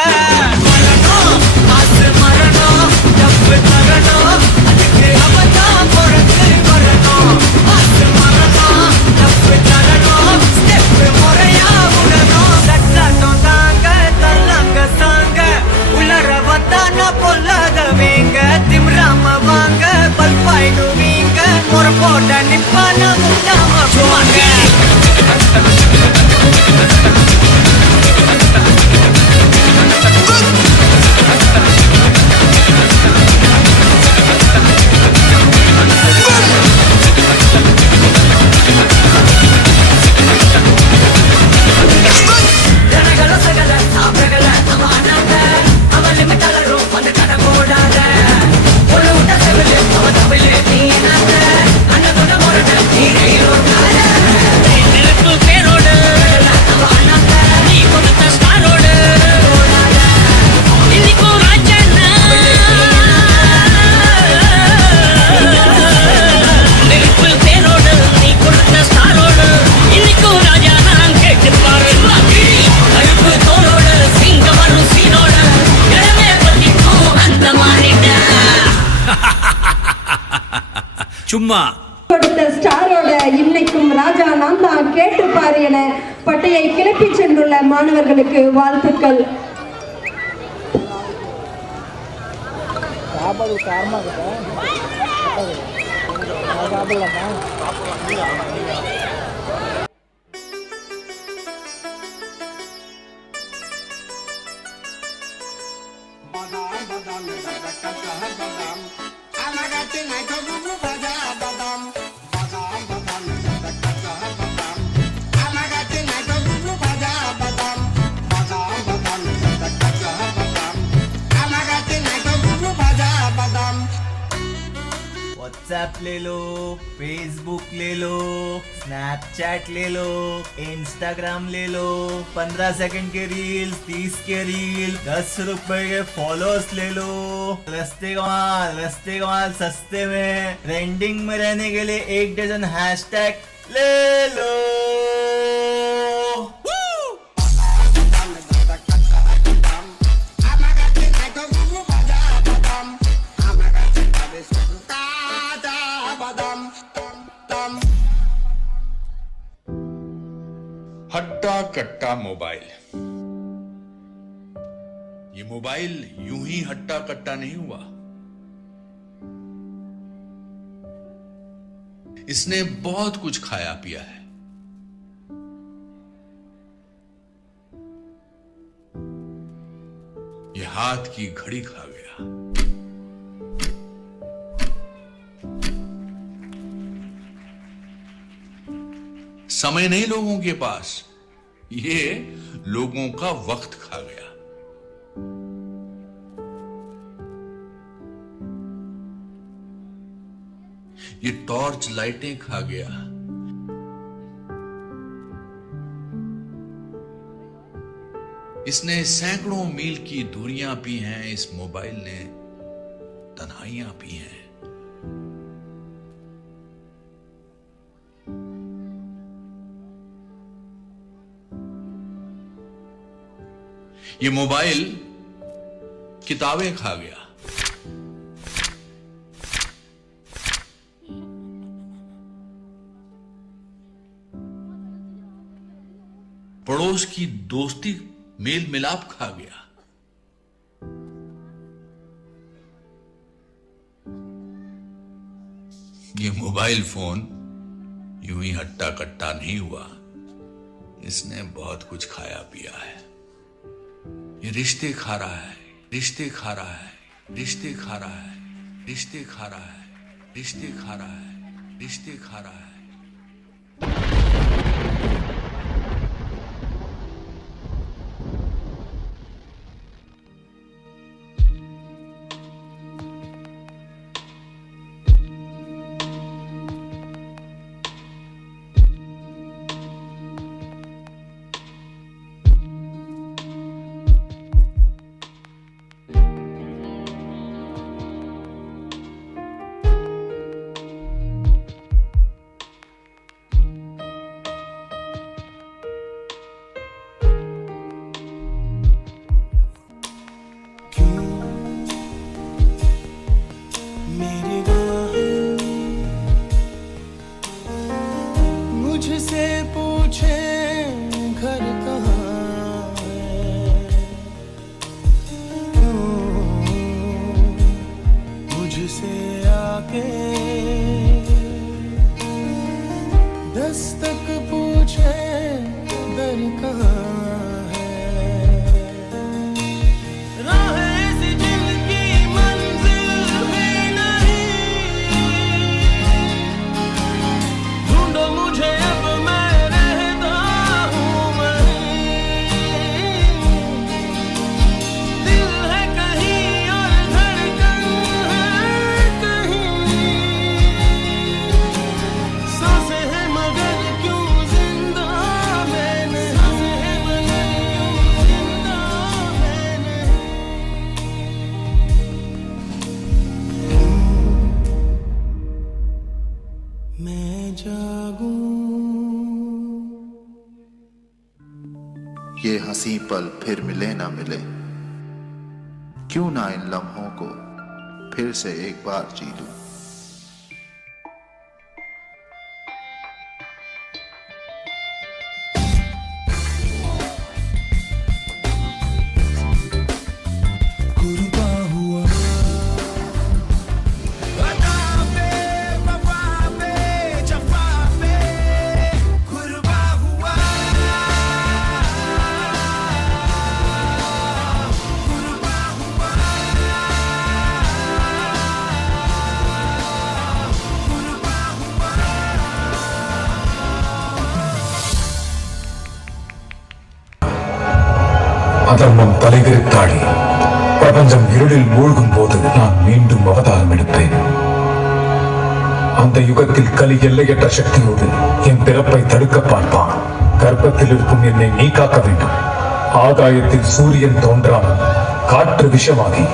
சும்மா கொடுத்த ஸ்டாரோட இன்னைக்கும் ராஜா நான் தான் கேட்டு பாரு என பட்டையை கிளப்பி சென்றுள்ள மாணவர்களுக்கு வாழ்த்துக்கள். व्हाट्सएप ले लो, फेसबुक ले लो, स्नैपचैट ले लो, इंस्टाग्राम ले लो, 15 सेकंड के रील, 30 के रील, 10 रुपए के फॉलोअर्स ले लो। रस्ते कमाल सस्ते में ट्रेंडिंग में रहने के लिए 1 डजन हैशटैग ले लो। हट्टा कट्टा मोबाइल। ये मोबाइल यूं ही हट्टा कट्टा नहीं हुआ। इसने बहुत कुछ खाया पिया है। ये हाथ की घड़ी खा गया। समय नहीं लोगों के पास, ये लोगों का वक्त खा गया। ये टॉर्च लाइटें खा गया। इसने सैकड़ों मील की दूरियां पी हैं। इस मोबाइल ने तन्हाइयां पी हैं। ये मोबाइल किताबें खा गया। पड़ोस की दोस्ती मेल मिलाप खा गया। ये मोबाइल फोन यूं ही हट्टा कट्टा नहीं हुआ। इसने बहुत कुछ खाया पिया है। ये रिश्ते खा रहा है, रिश्ते खा रहा है, रिश्ते खा रहा है, रिश्ते खा रहा है, रिश्ते खा रहा है, रिश्ते खा रहा है। मुझसे पूछे घर कहाँ है, मुझसे आके दस्तक पूछे दर कहाँ है। राहें सी जिनकी मंजिल भी नहीं, ढूंढो मुझे अब मैं रहता हूँ वहीं। दिल है कहीं और धड़कन है कहीं, सांसें हैं मगर क्यों जिंदा मैं नहीं, सांसें हैं मगर क्यों जिंदा मैं नहीं। मैं जागूं ये हंसी पल फिर मिले ना मिले, क्यों ना इन लम्हों को फिर से एक बार जी लूं। அதர்மம் தலைவிரித்தாடி பிரபஞ்சம் இருளில் மூழ்கும் போது நான் மீண்டும் அவதாரம் எடுப்பேன். அந்த யுகத்தில் கலி எல்லையற்ற சக்தியோடு என் பிறப்பை தடுக்க பார்ப்பான். கர்ப்பத்தில் இருக்கும் என்னை நீ காக்க வேண்டும். ஆகாயத்தில் சூரியன் தோன்றாமல் காற்று விஷமாகி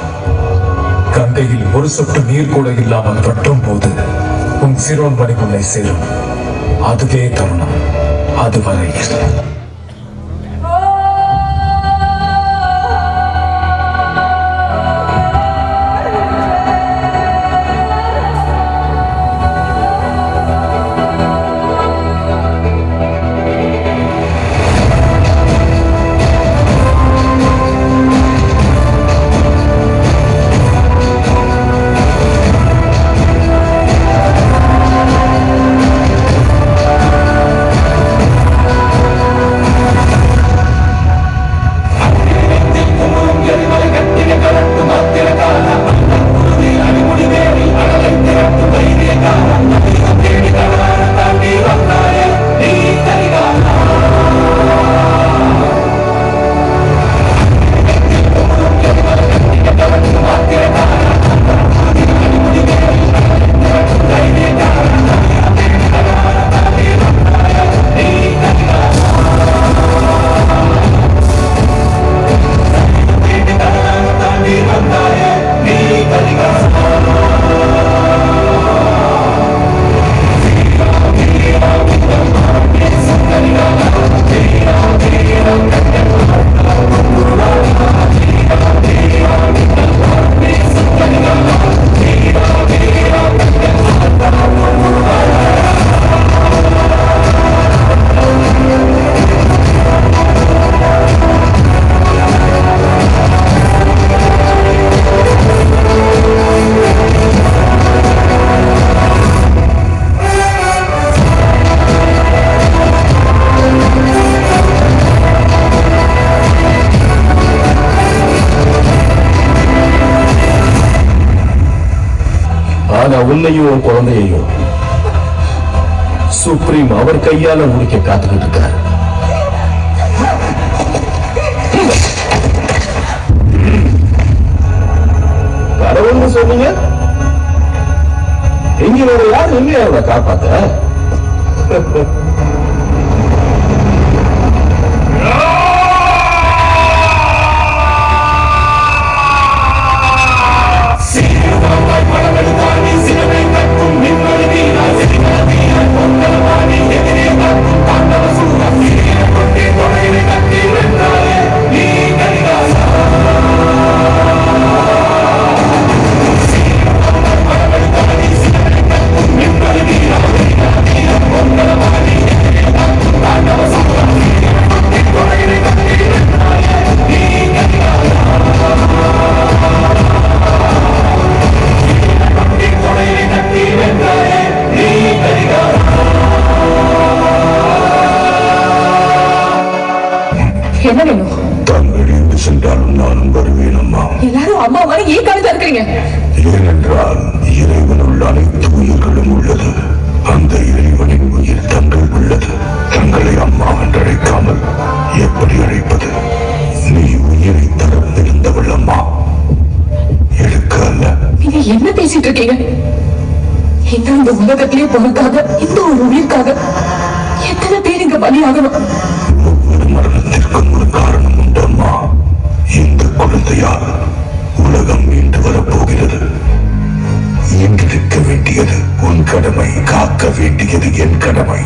கங்கையில் ஒரு சொட்டு நீர் கூட இல்லாமல் வற்றும் போது உன் சிரோன்மணி உன்னை சேரும். அதுவே தருணம். அதுவரை உன்னையும் குழந்தையையும் சுப்ரீம் அவர் கையால முடிக்க காத்துக்கிட்டு இருக்கார். வரவன்னு சொன்னீங்க, இங்க வேற யார் இல்லையா அவரை காப்பாத்த? என்ன வேணும்? தாங்கள் எங்கு சென்றாலும் நானும் வருவேன் அம்மா. எல்லாரும் அம்மா மாதிரி ஏன் காலத்தா இருக்கிறீங்க? ஏனென்றால் இறைவனுள்ள அனைத்து உயிர்களும் உள்ளது. அந்த இறைவனின் உயிர் தங்கள் உள்ளது. தங்களை அம்மா என்று அழைக்காமல் எப்படி அழைப்பது? நீ உயிரை தரமிருந்தவள் அம்மா, எடுக்க அல்ல. நீங்க என்ன பேசிட்டு இருக்கீங்க? இந்த உலகத்திலே பொருளுக்காக, இந்த ஒரு உயிர்க்காக எத்தனை பேர் இங்க பலியாகணும்? ஒவ்வொரு மரணத்திற்கும் ஒரு காரணம் உண்டு அம்மா. இந்த குழந்தையால் உலகம் மீண்டு வரப்போகிறது. ஈன்றெடுக்க வேண்டியது உன் கடமை, காக்க வேண்டியது என் கடமை.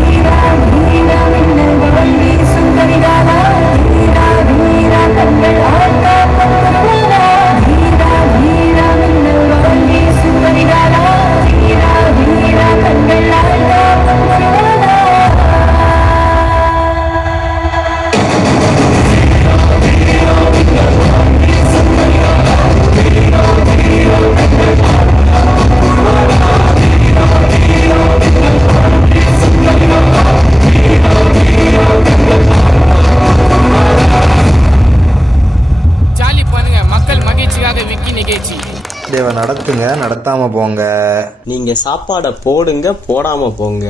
Viva, viva. நிகழ்ச்சி. தேவை நடத்துங்க, நடத்தாம போங்க. நீங்க சாப்பாடை போடுங்க, போடாம போங்க.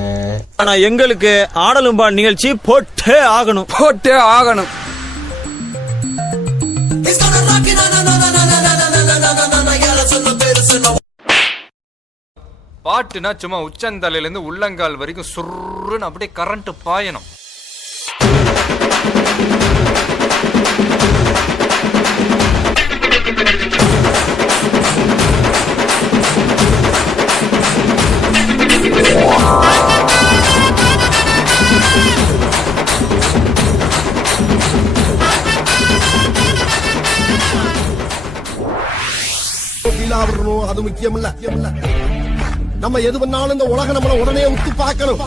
ஆனா எங்களுக்கு ஆடலும்பா நிகழ்ச்சி போட்டே ஆகணும். பாட்டுனா சும்மா உச்சந்தலையில இருந்து உள்ளங்கால் வரைக்கும் சுருன்னு அப்படியே கரண்ட் பாயணும். அது முக்கியம் இல்ல. நம்ம எது பண்ணாலும் இந்த உலக நம்மள உடனே உத்து பார்க்கணும்.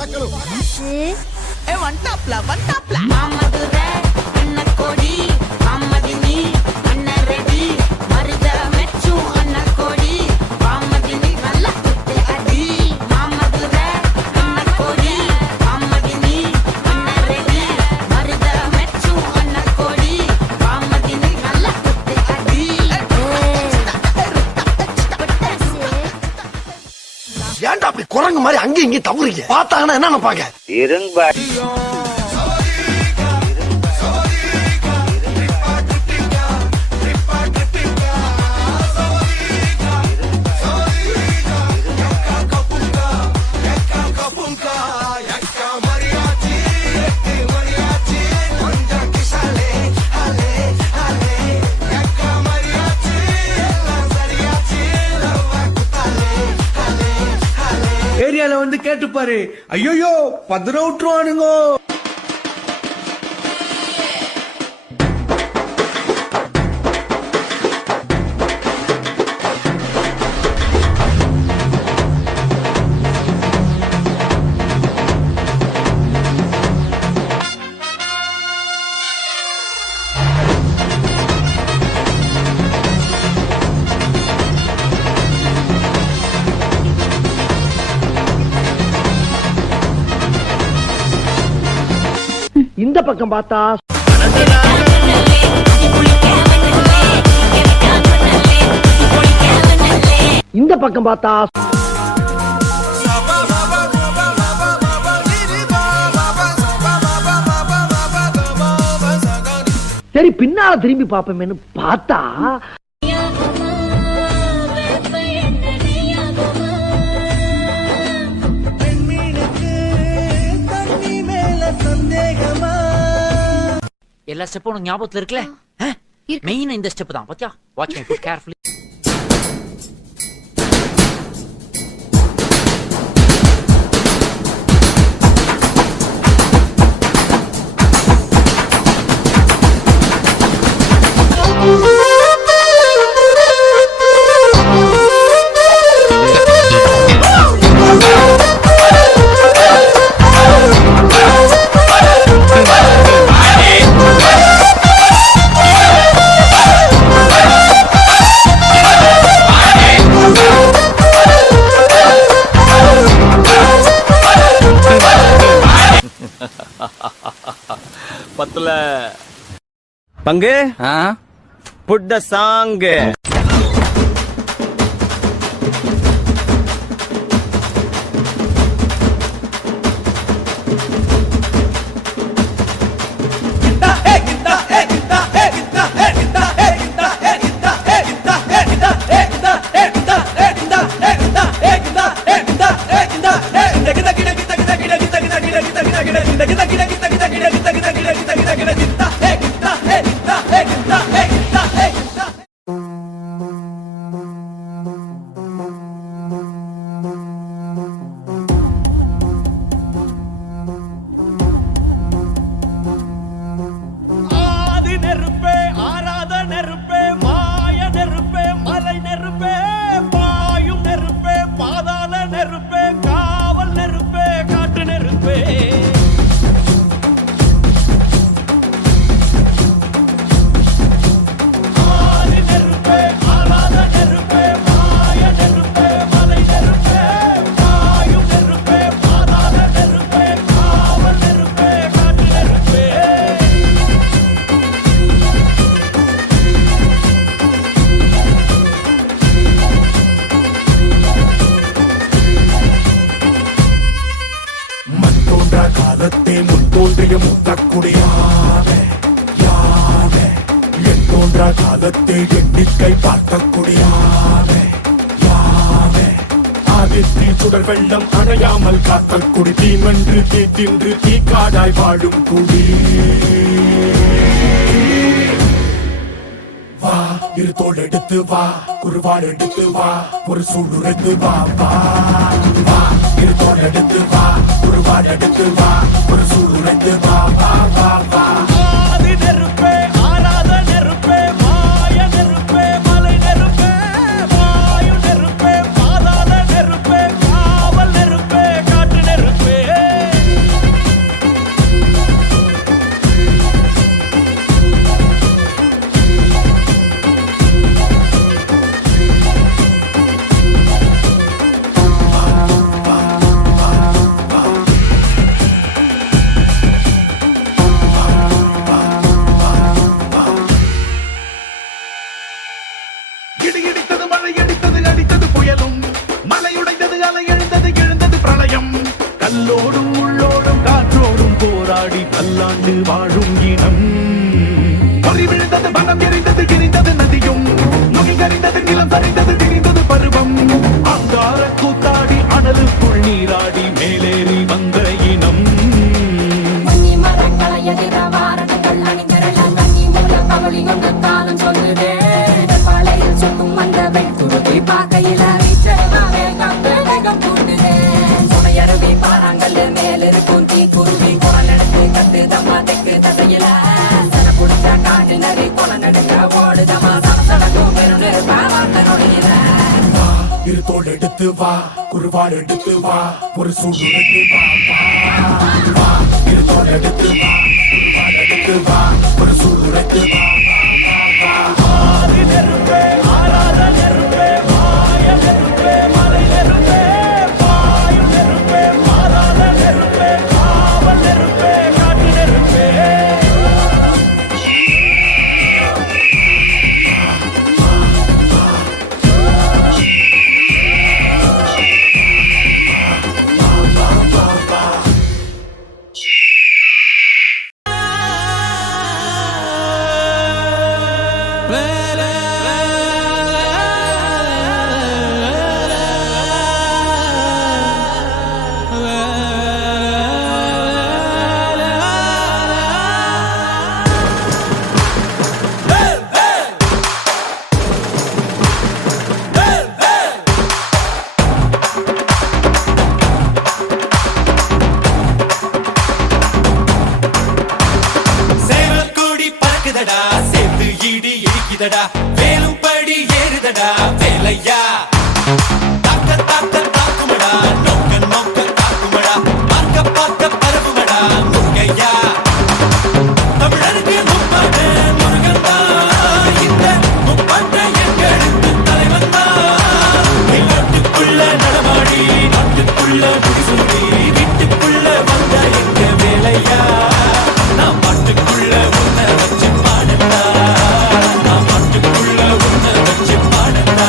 ஏன்டா அப்படி குரங்கு மாதிரி அங்கேயும் இங்கேயும் தவறுங்க? பார்த்தாங்கன்னா என்ன நினைப்பாங்க? ஏரியால வந்து கேட்டுப்பாரு. ஐயோ பத்திர விட்டுருவானுங்க. இந்த பக்கம் பார்த்தா இந்த பக்கம் பார்த்தா சரி பின்னால திரும்பி பாப்போமேன்னு பார்த்தா எல்லா ஸ்டெப்பும் உனக்கு ஞாபகத்துல இருக்குல்ல? மெயின் இந்த ஸ்டெப் தான். பாத்தியா? Watch my foot carefully. பத்துல பங்கு புட் த சாங். உலகத்தில் எண்ணிக்கை பார்க்கக்கூடிய ஆதித்தில் சுடர் வெள்ளம் அணையாமல் காத்தல் குடி தீமென்று தீ தின்று தீ காடாய் வாழும் குடி வா இரு தோள் எடுத்து வா குருவாள் எடுத்து வா ஒரு சூடுரைத்து வா வா வா இரு தோள் எடுத்து வா குருவாள் எடுத்து வா ஒரு சூடுரைத்து வா வா வா வா இடித்தது மழை அடித்தது அடித்தது புயலும் மலையுடைந்தது அலை எழுந்தது எழுந்தது பிரளயம் கல்லோடும் உள்ளோடும் காற்றோடும் போராடி பல்லாண்டு வாழும் இனம் பொறி விழுந்தது வனம் எரிந்தது எரிந்தது நதியும் முகில் கரிந்தது நிலம் சரிந்தது திரிந்தது பருவம் அங்கார கூத்தாடி அனலுக்குள் நீராடி மேலேறி வந்த இனம் மரங்களை எதிர வாரணங்கள் அணிந்திரள தண்ணி மூல கவலி கொண்டு காலம் சொல்லுதே பாலையில் சொக்கும் அந்த வெண்குருவி பார்க்கையில வேகம் கூட்டுதே சுமையருவி பாறாங்கல் மேல் இருக்கும் தீ குருவி குரல் எடுத்து கத்து தம்மா தெக்கு தசையில சன குடிச்ச காட்டு நரி கொலை நடுங்க ஓடுதமா சடக்கும் பெருநெருப்பா வார்த்த நொடியில இரு தோள் எடுத்து வா குருவாள் எடுத்து வா ஒரு சூடுரைத்து வா வா இரு தோள் எடுத்து வா குருவாள் எடுத்து வா ஒரு சூடுரைத்து வா சேர்த்து ஈடி இடிக்குதடா வேலும் படி ஏறுதடா வேலையா தாக்க தாக்க தாக்குமடா நோக்க நோக்க தாக்குமடா பார்க்க பார்க்க பரவுமடா முருகையா தமிழருக்கு முப்பாட்டு முருகன் தான் இந்த முப்பாட்டை எங்களுக்கு தலைவன் தான் நாட்டுக்குள்ள நடமாடி நாட்டுக்குள்ள முடிசூடி வீட்டுக்குள்ள வந்த எங்க வேலையா நான் பாட்டுக்குள்ள உன்னை வச்சு பாடட்டா நான் பாட்டுக்குள்ள உன்னை வச்சு பாடட்டா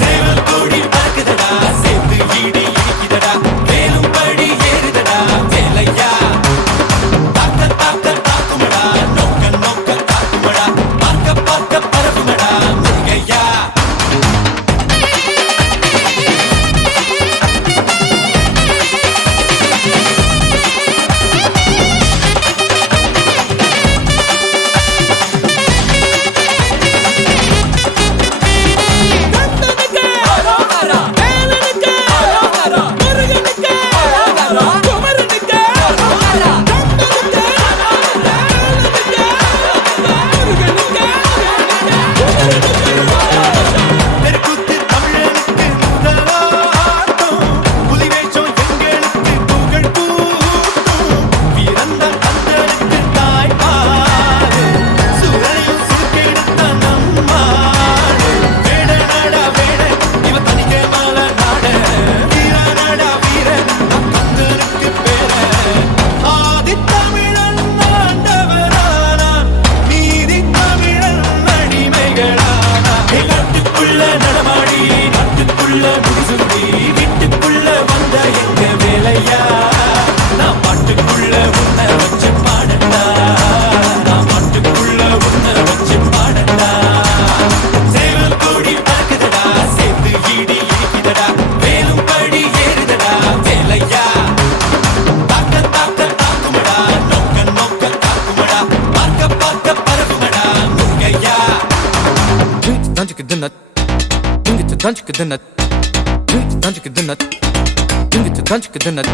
சேவல் கோடி பறக்குதடா சேர்த்து ஈடி இடிக்குதடா வேலும் படி ஏறுதடா வேலையா தாக்க தாக்க தாக்குமடா நோக்க நோக்க தாக்குமடா பார்க்க பார்க்க பரவுமடா முருகையா the nut. Ding it to dunch the nut. Ding it to dunch the nut. Ding it to dunch the nut.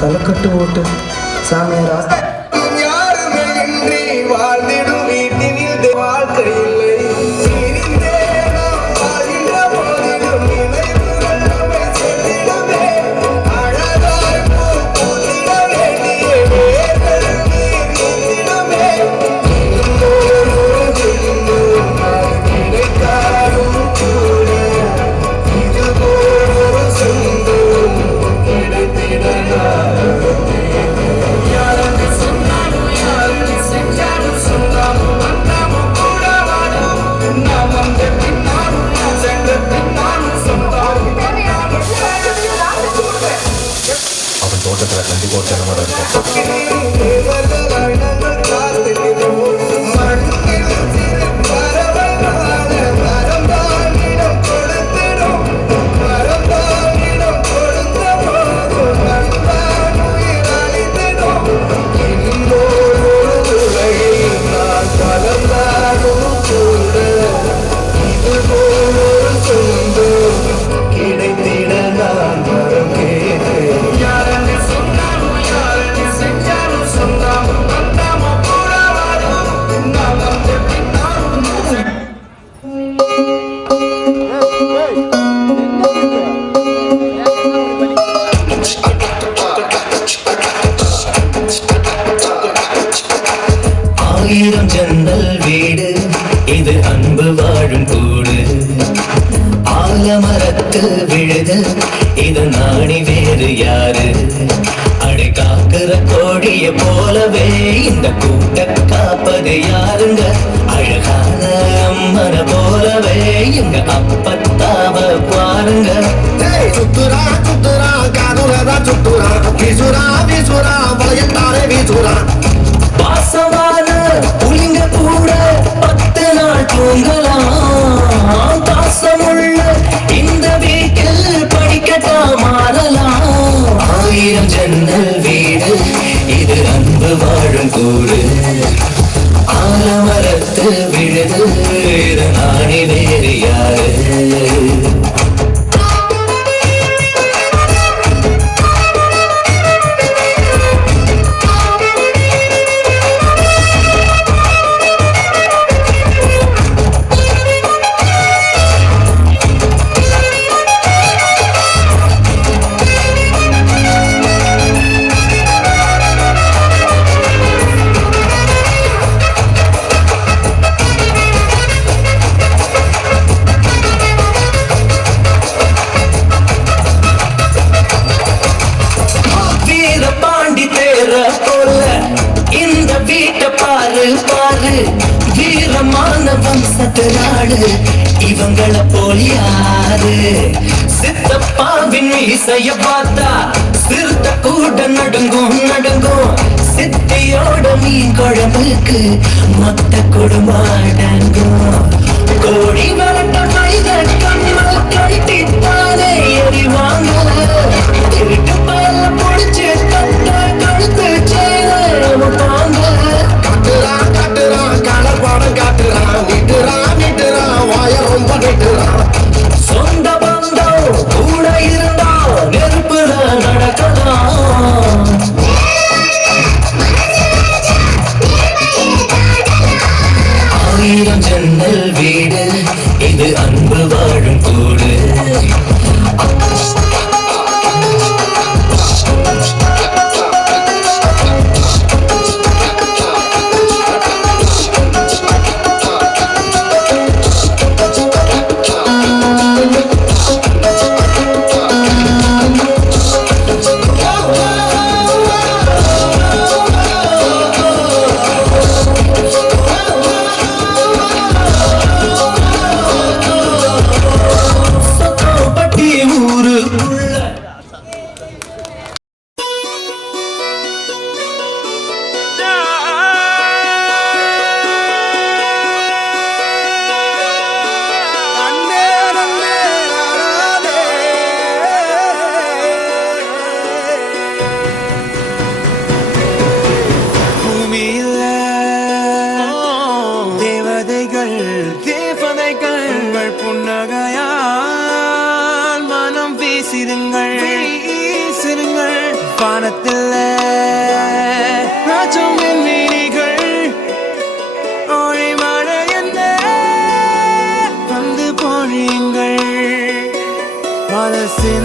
தலைக்கட்டு ஓட்டு சாமியார் யாருமே இன்றி வாழ்ந்திடும் வீட்டினில் வாழ்க்கை இல்லை தோட்டத்தில் கண்டிப்பாக தினமரம் இருக்கும். ஆயிரம் ஜன்னல் வீடு இது அன்பு வாழும் கூடு ஆலமரத்து விழுது இது நாணி வேறு யாரு அடை காக்கிற கோழிய போலவே இந்த கூட்ட காப்பது யாருங்க அழகான அம்மன போலவே எங்க அப்பத்தாவ பாருங்க சுத்துரா சுத்துரா காதுலதான் சுத்துரா வீசுரா வீசுரா வளையத்தாரே வீசுரா பாசமான புலிங்க கூட 10 நாள் தூங்கலாம் நடக்கலாம் பாசமுள்ள இந்த வீட்டில் படிக்கட்டா மாறலாம் 1000 ஜன்னல் வீடு இது அன்பு வாழும் கூடு ஆலமரத்து விழுது இது நாணி வேறு யாரு வீரமான வம்சத்து நாடு இவங்களை போல் யாரு சித்தப்பாவின் இசைய பார்த்தா சிறுத்த கூட நடுங்கும் சித்தியோட மீன் குழம்புக்கு மொத்த குடும்பம் கோடி வரட்ட மைத கண்மல் கட்டித்தானே எறிவாங்க இருட்டு பயல பிடிச்சு கட்ட கழுத்து செய்தாங்க சொந்த பந்தம் கூட இருந்தா நெருப்புல நடக்கலாம் 1000 ஜன்னல் வீடு இது அன்பு வாழும் கூடு வானத்தில் ராஜம் மின்மினிகள் ஒளி மழை வந்து பொழியுங்கள் மனசில்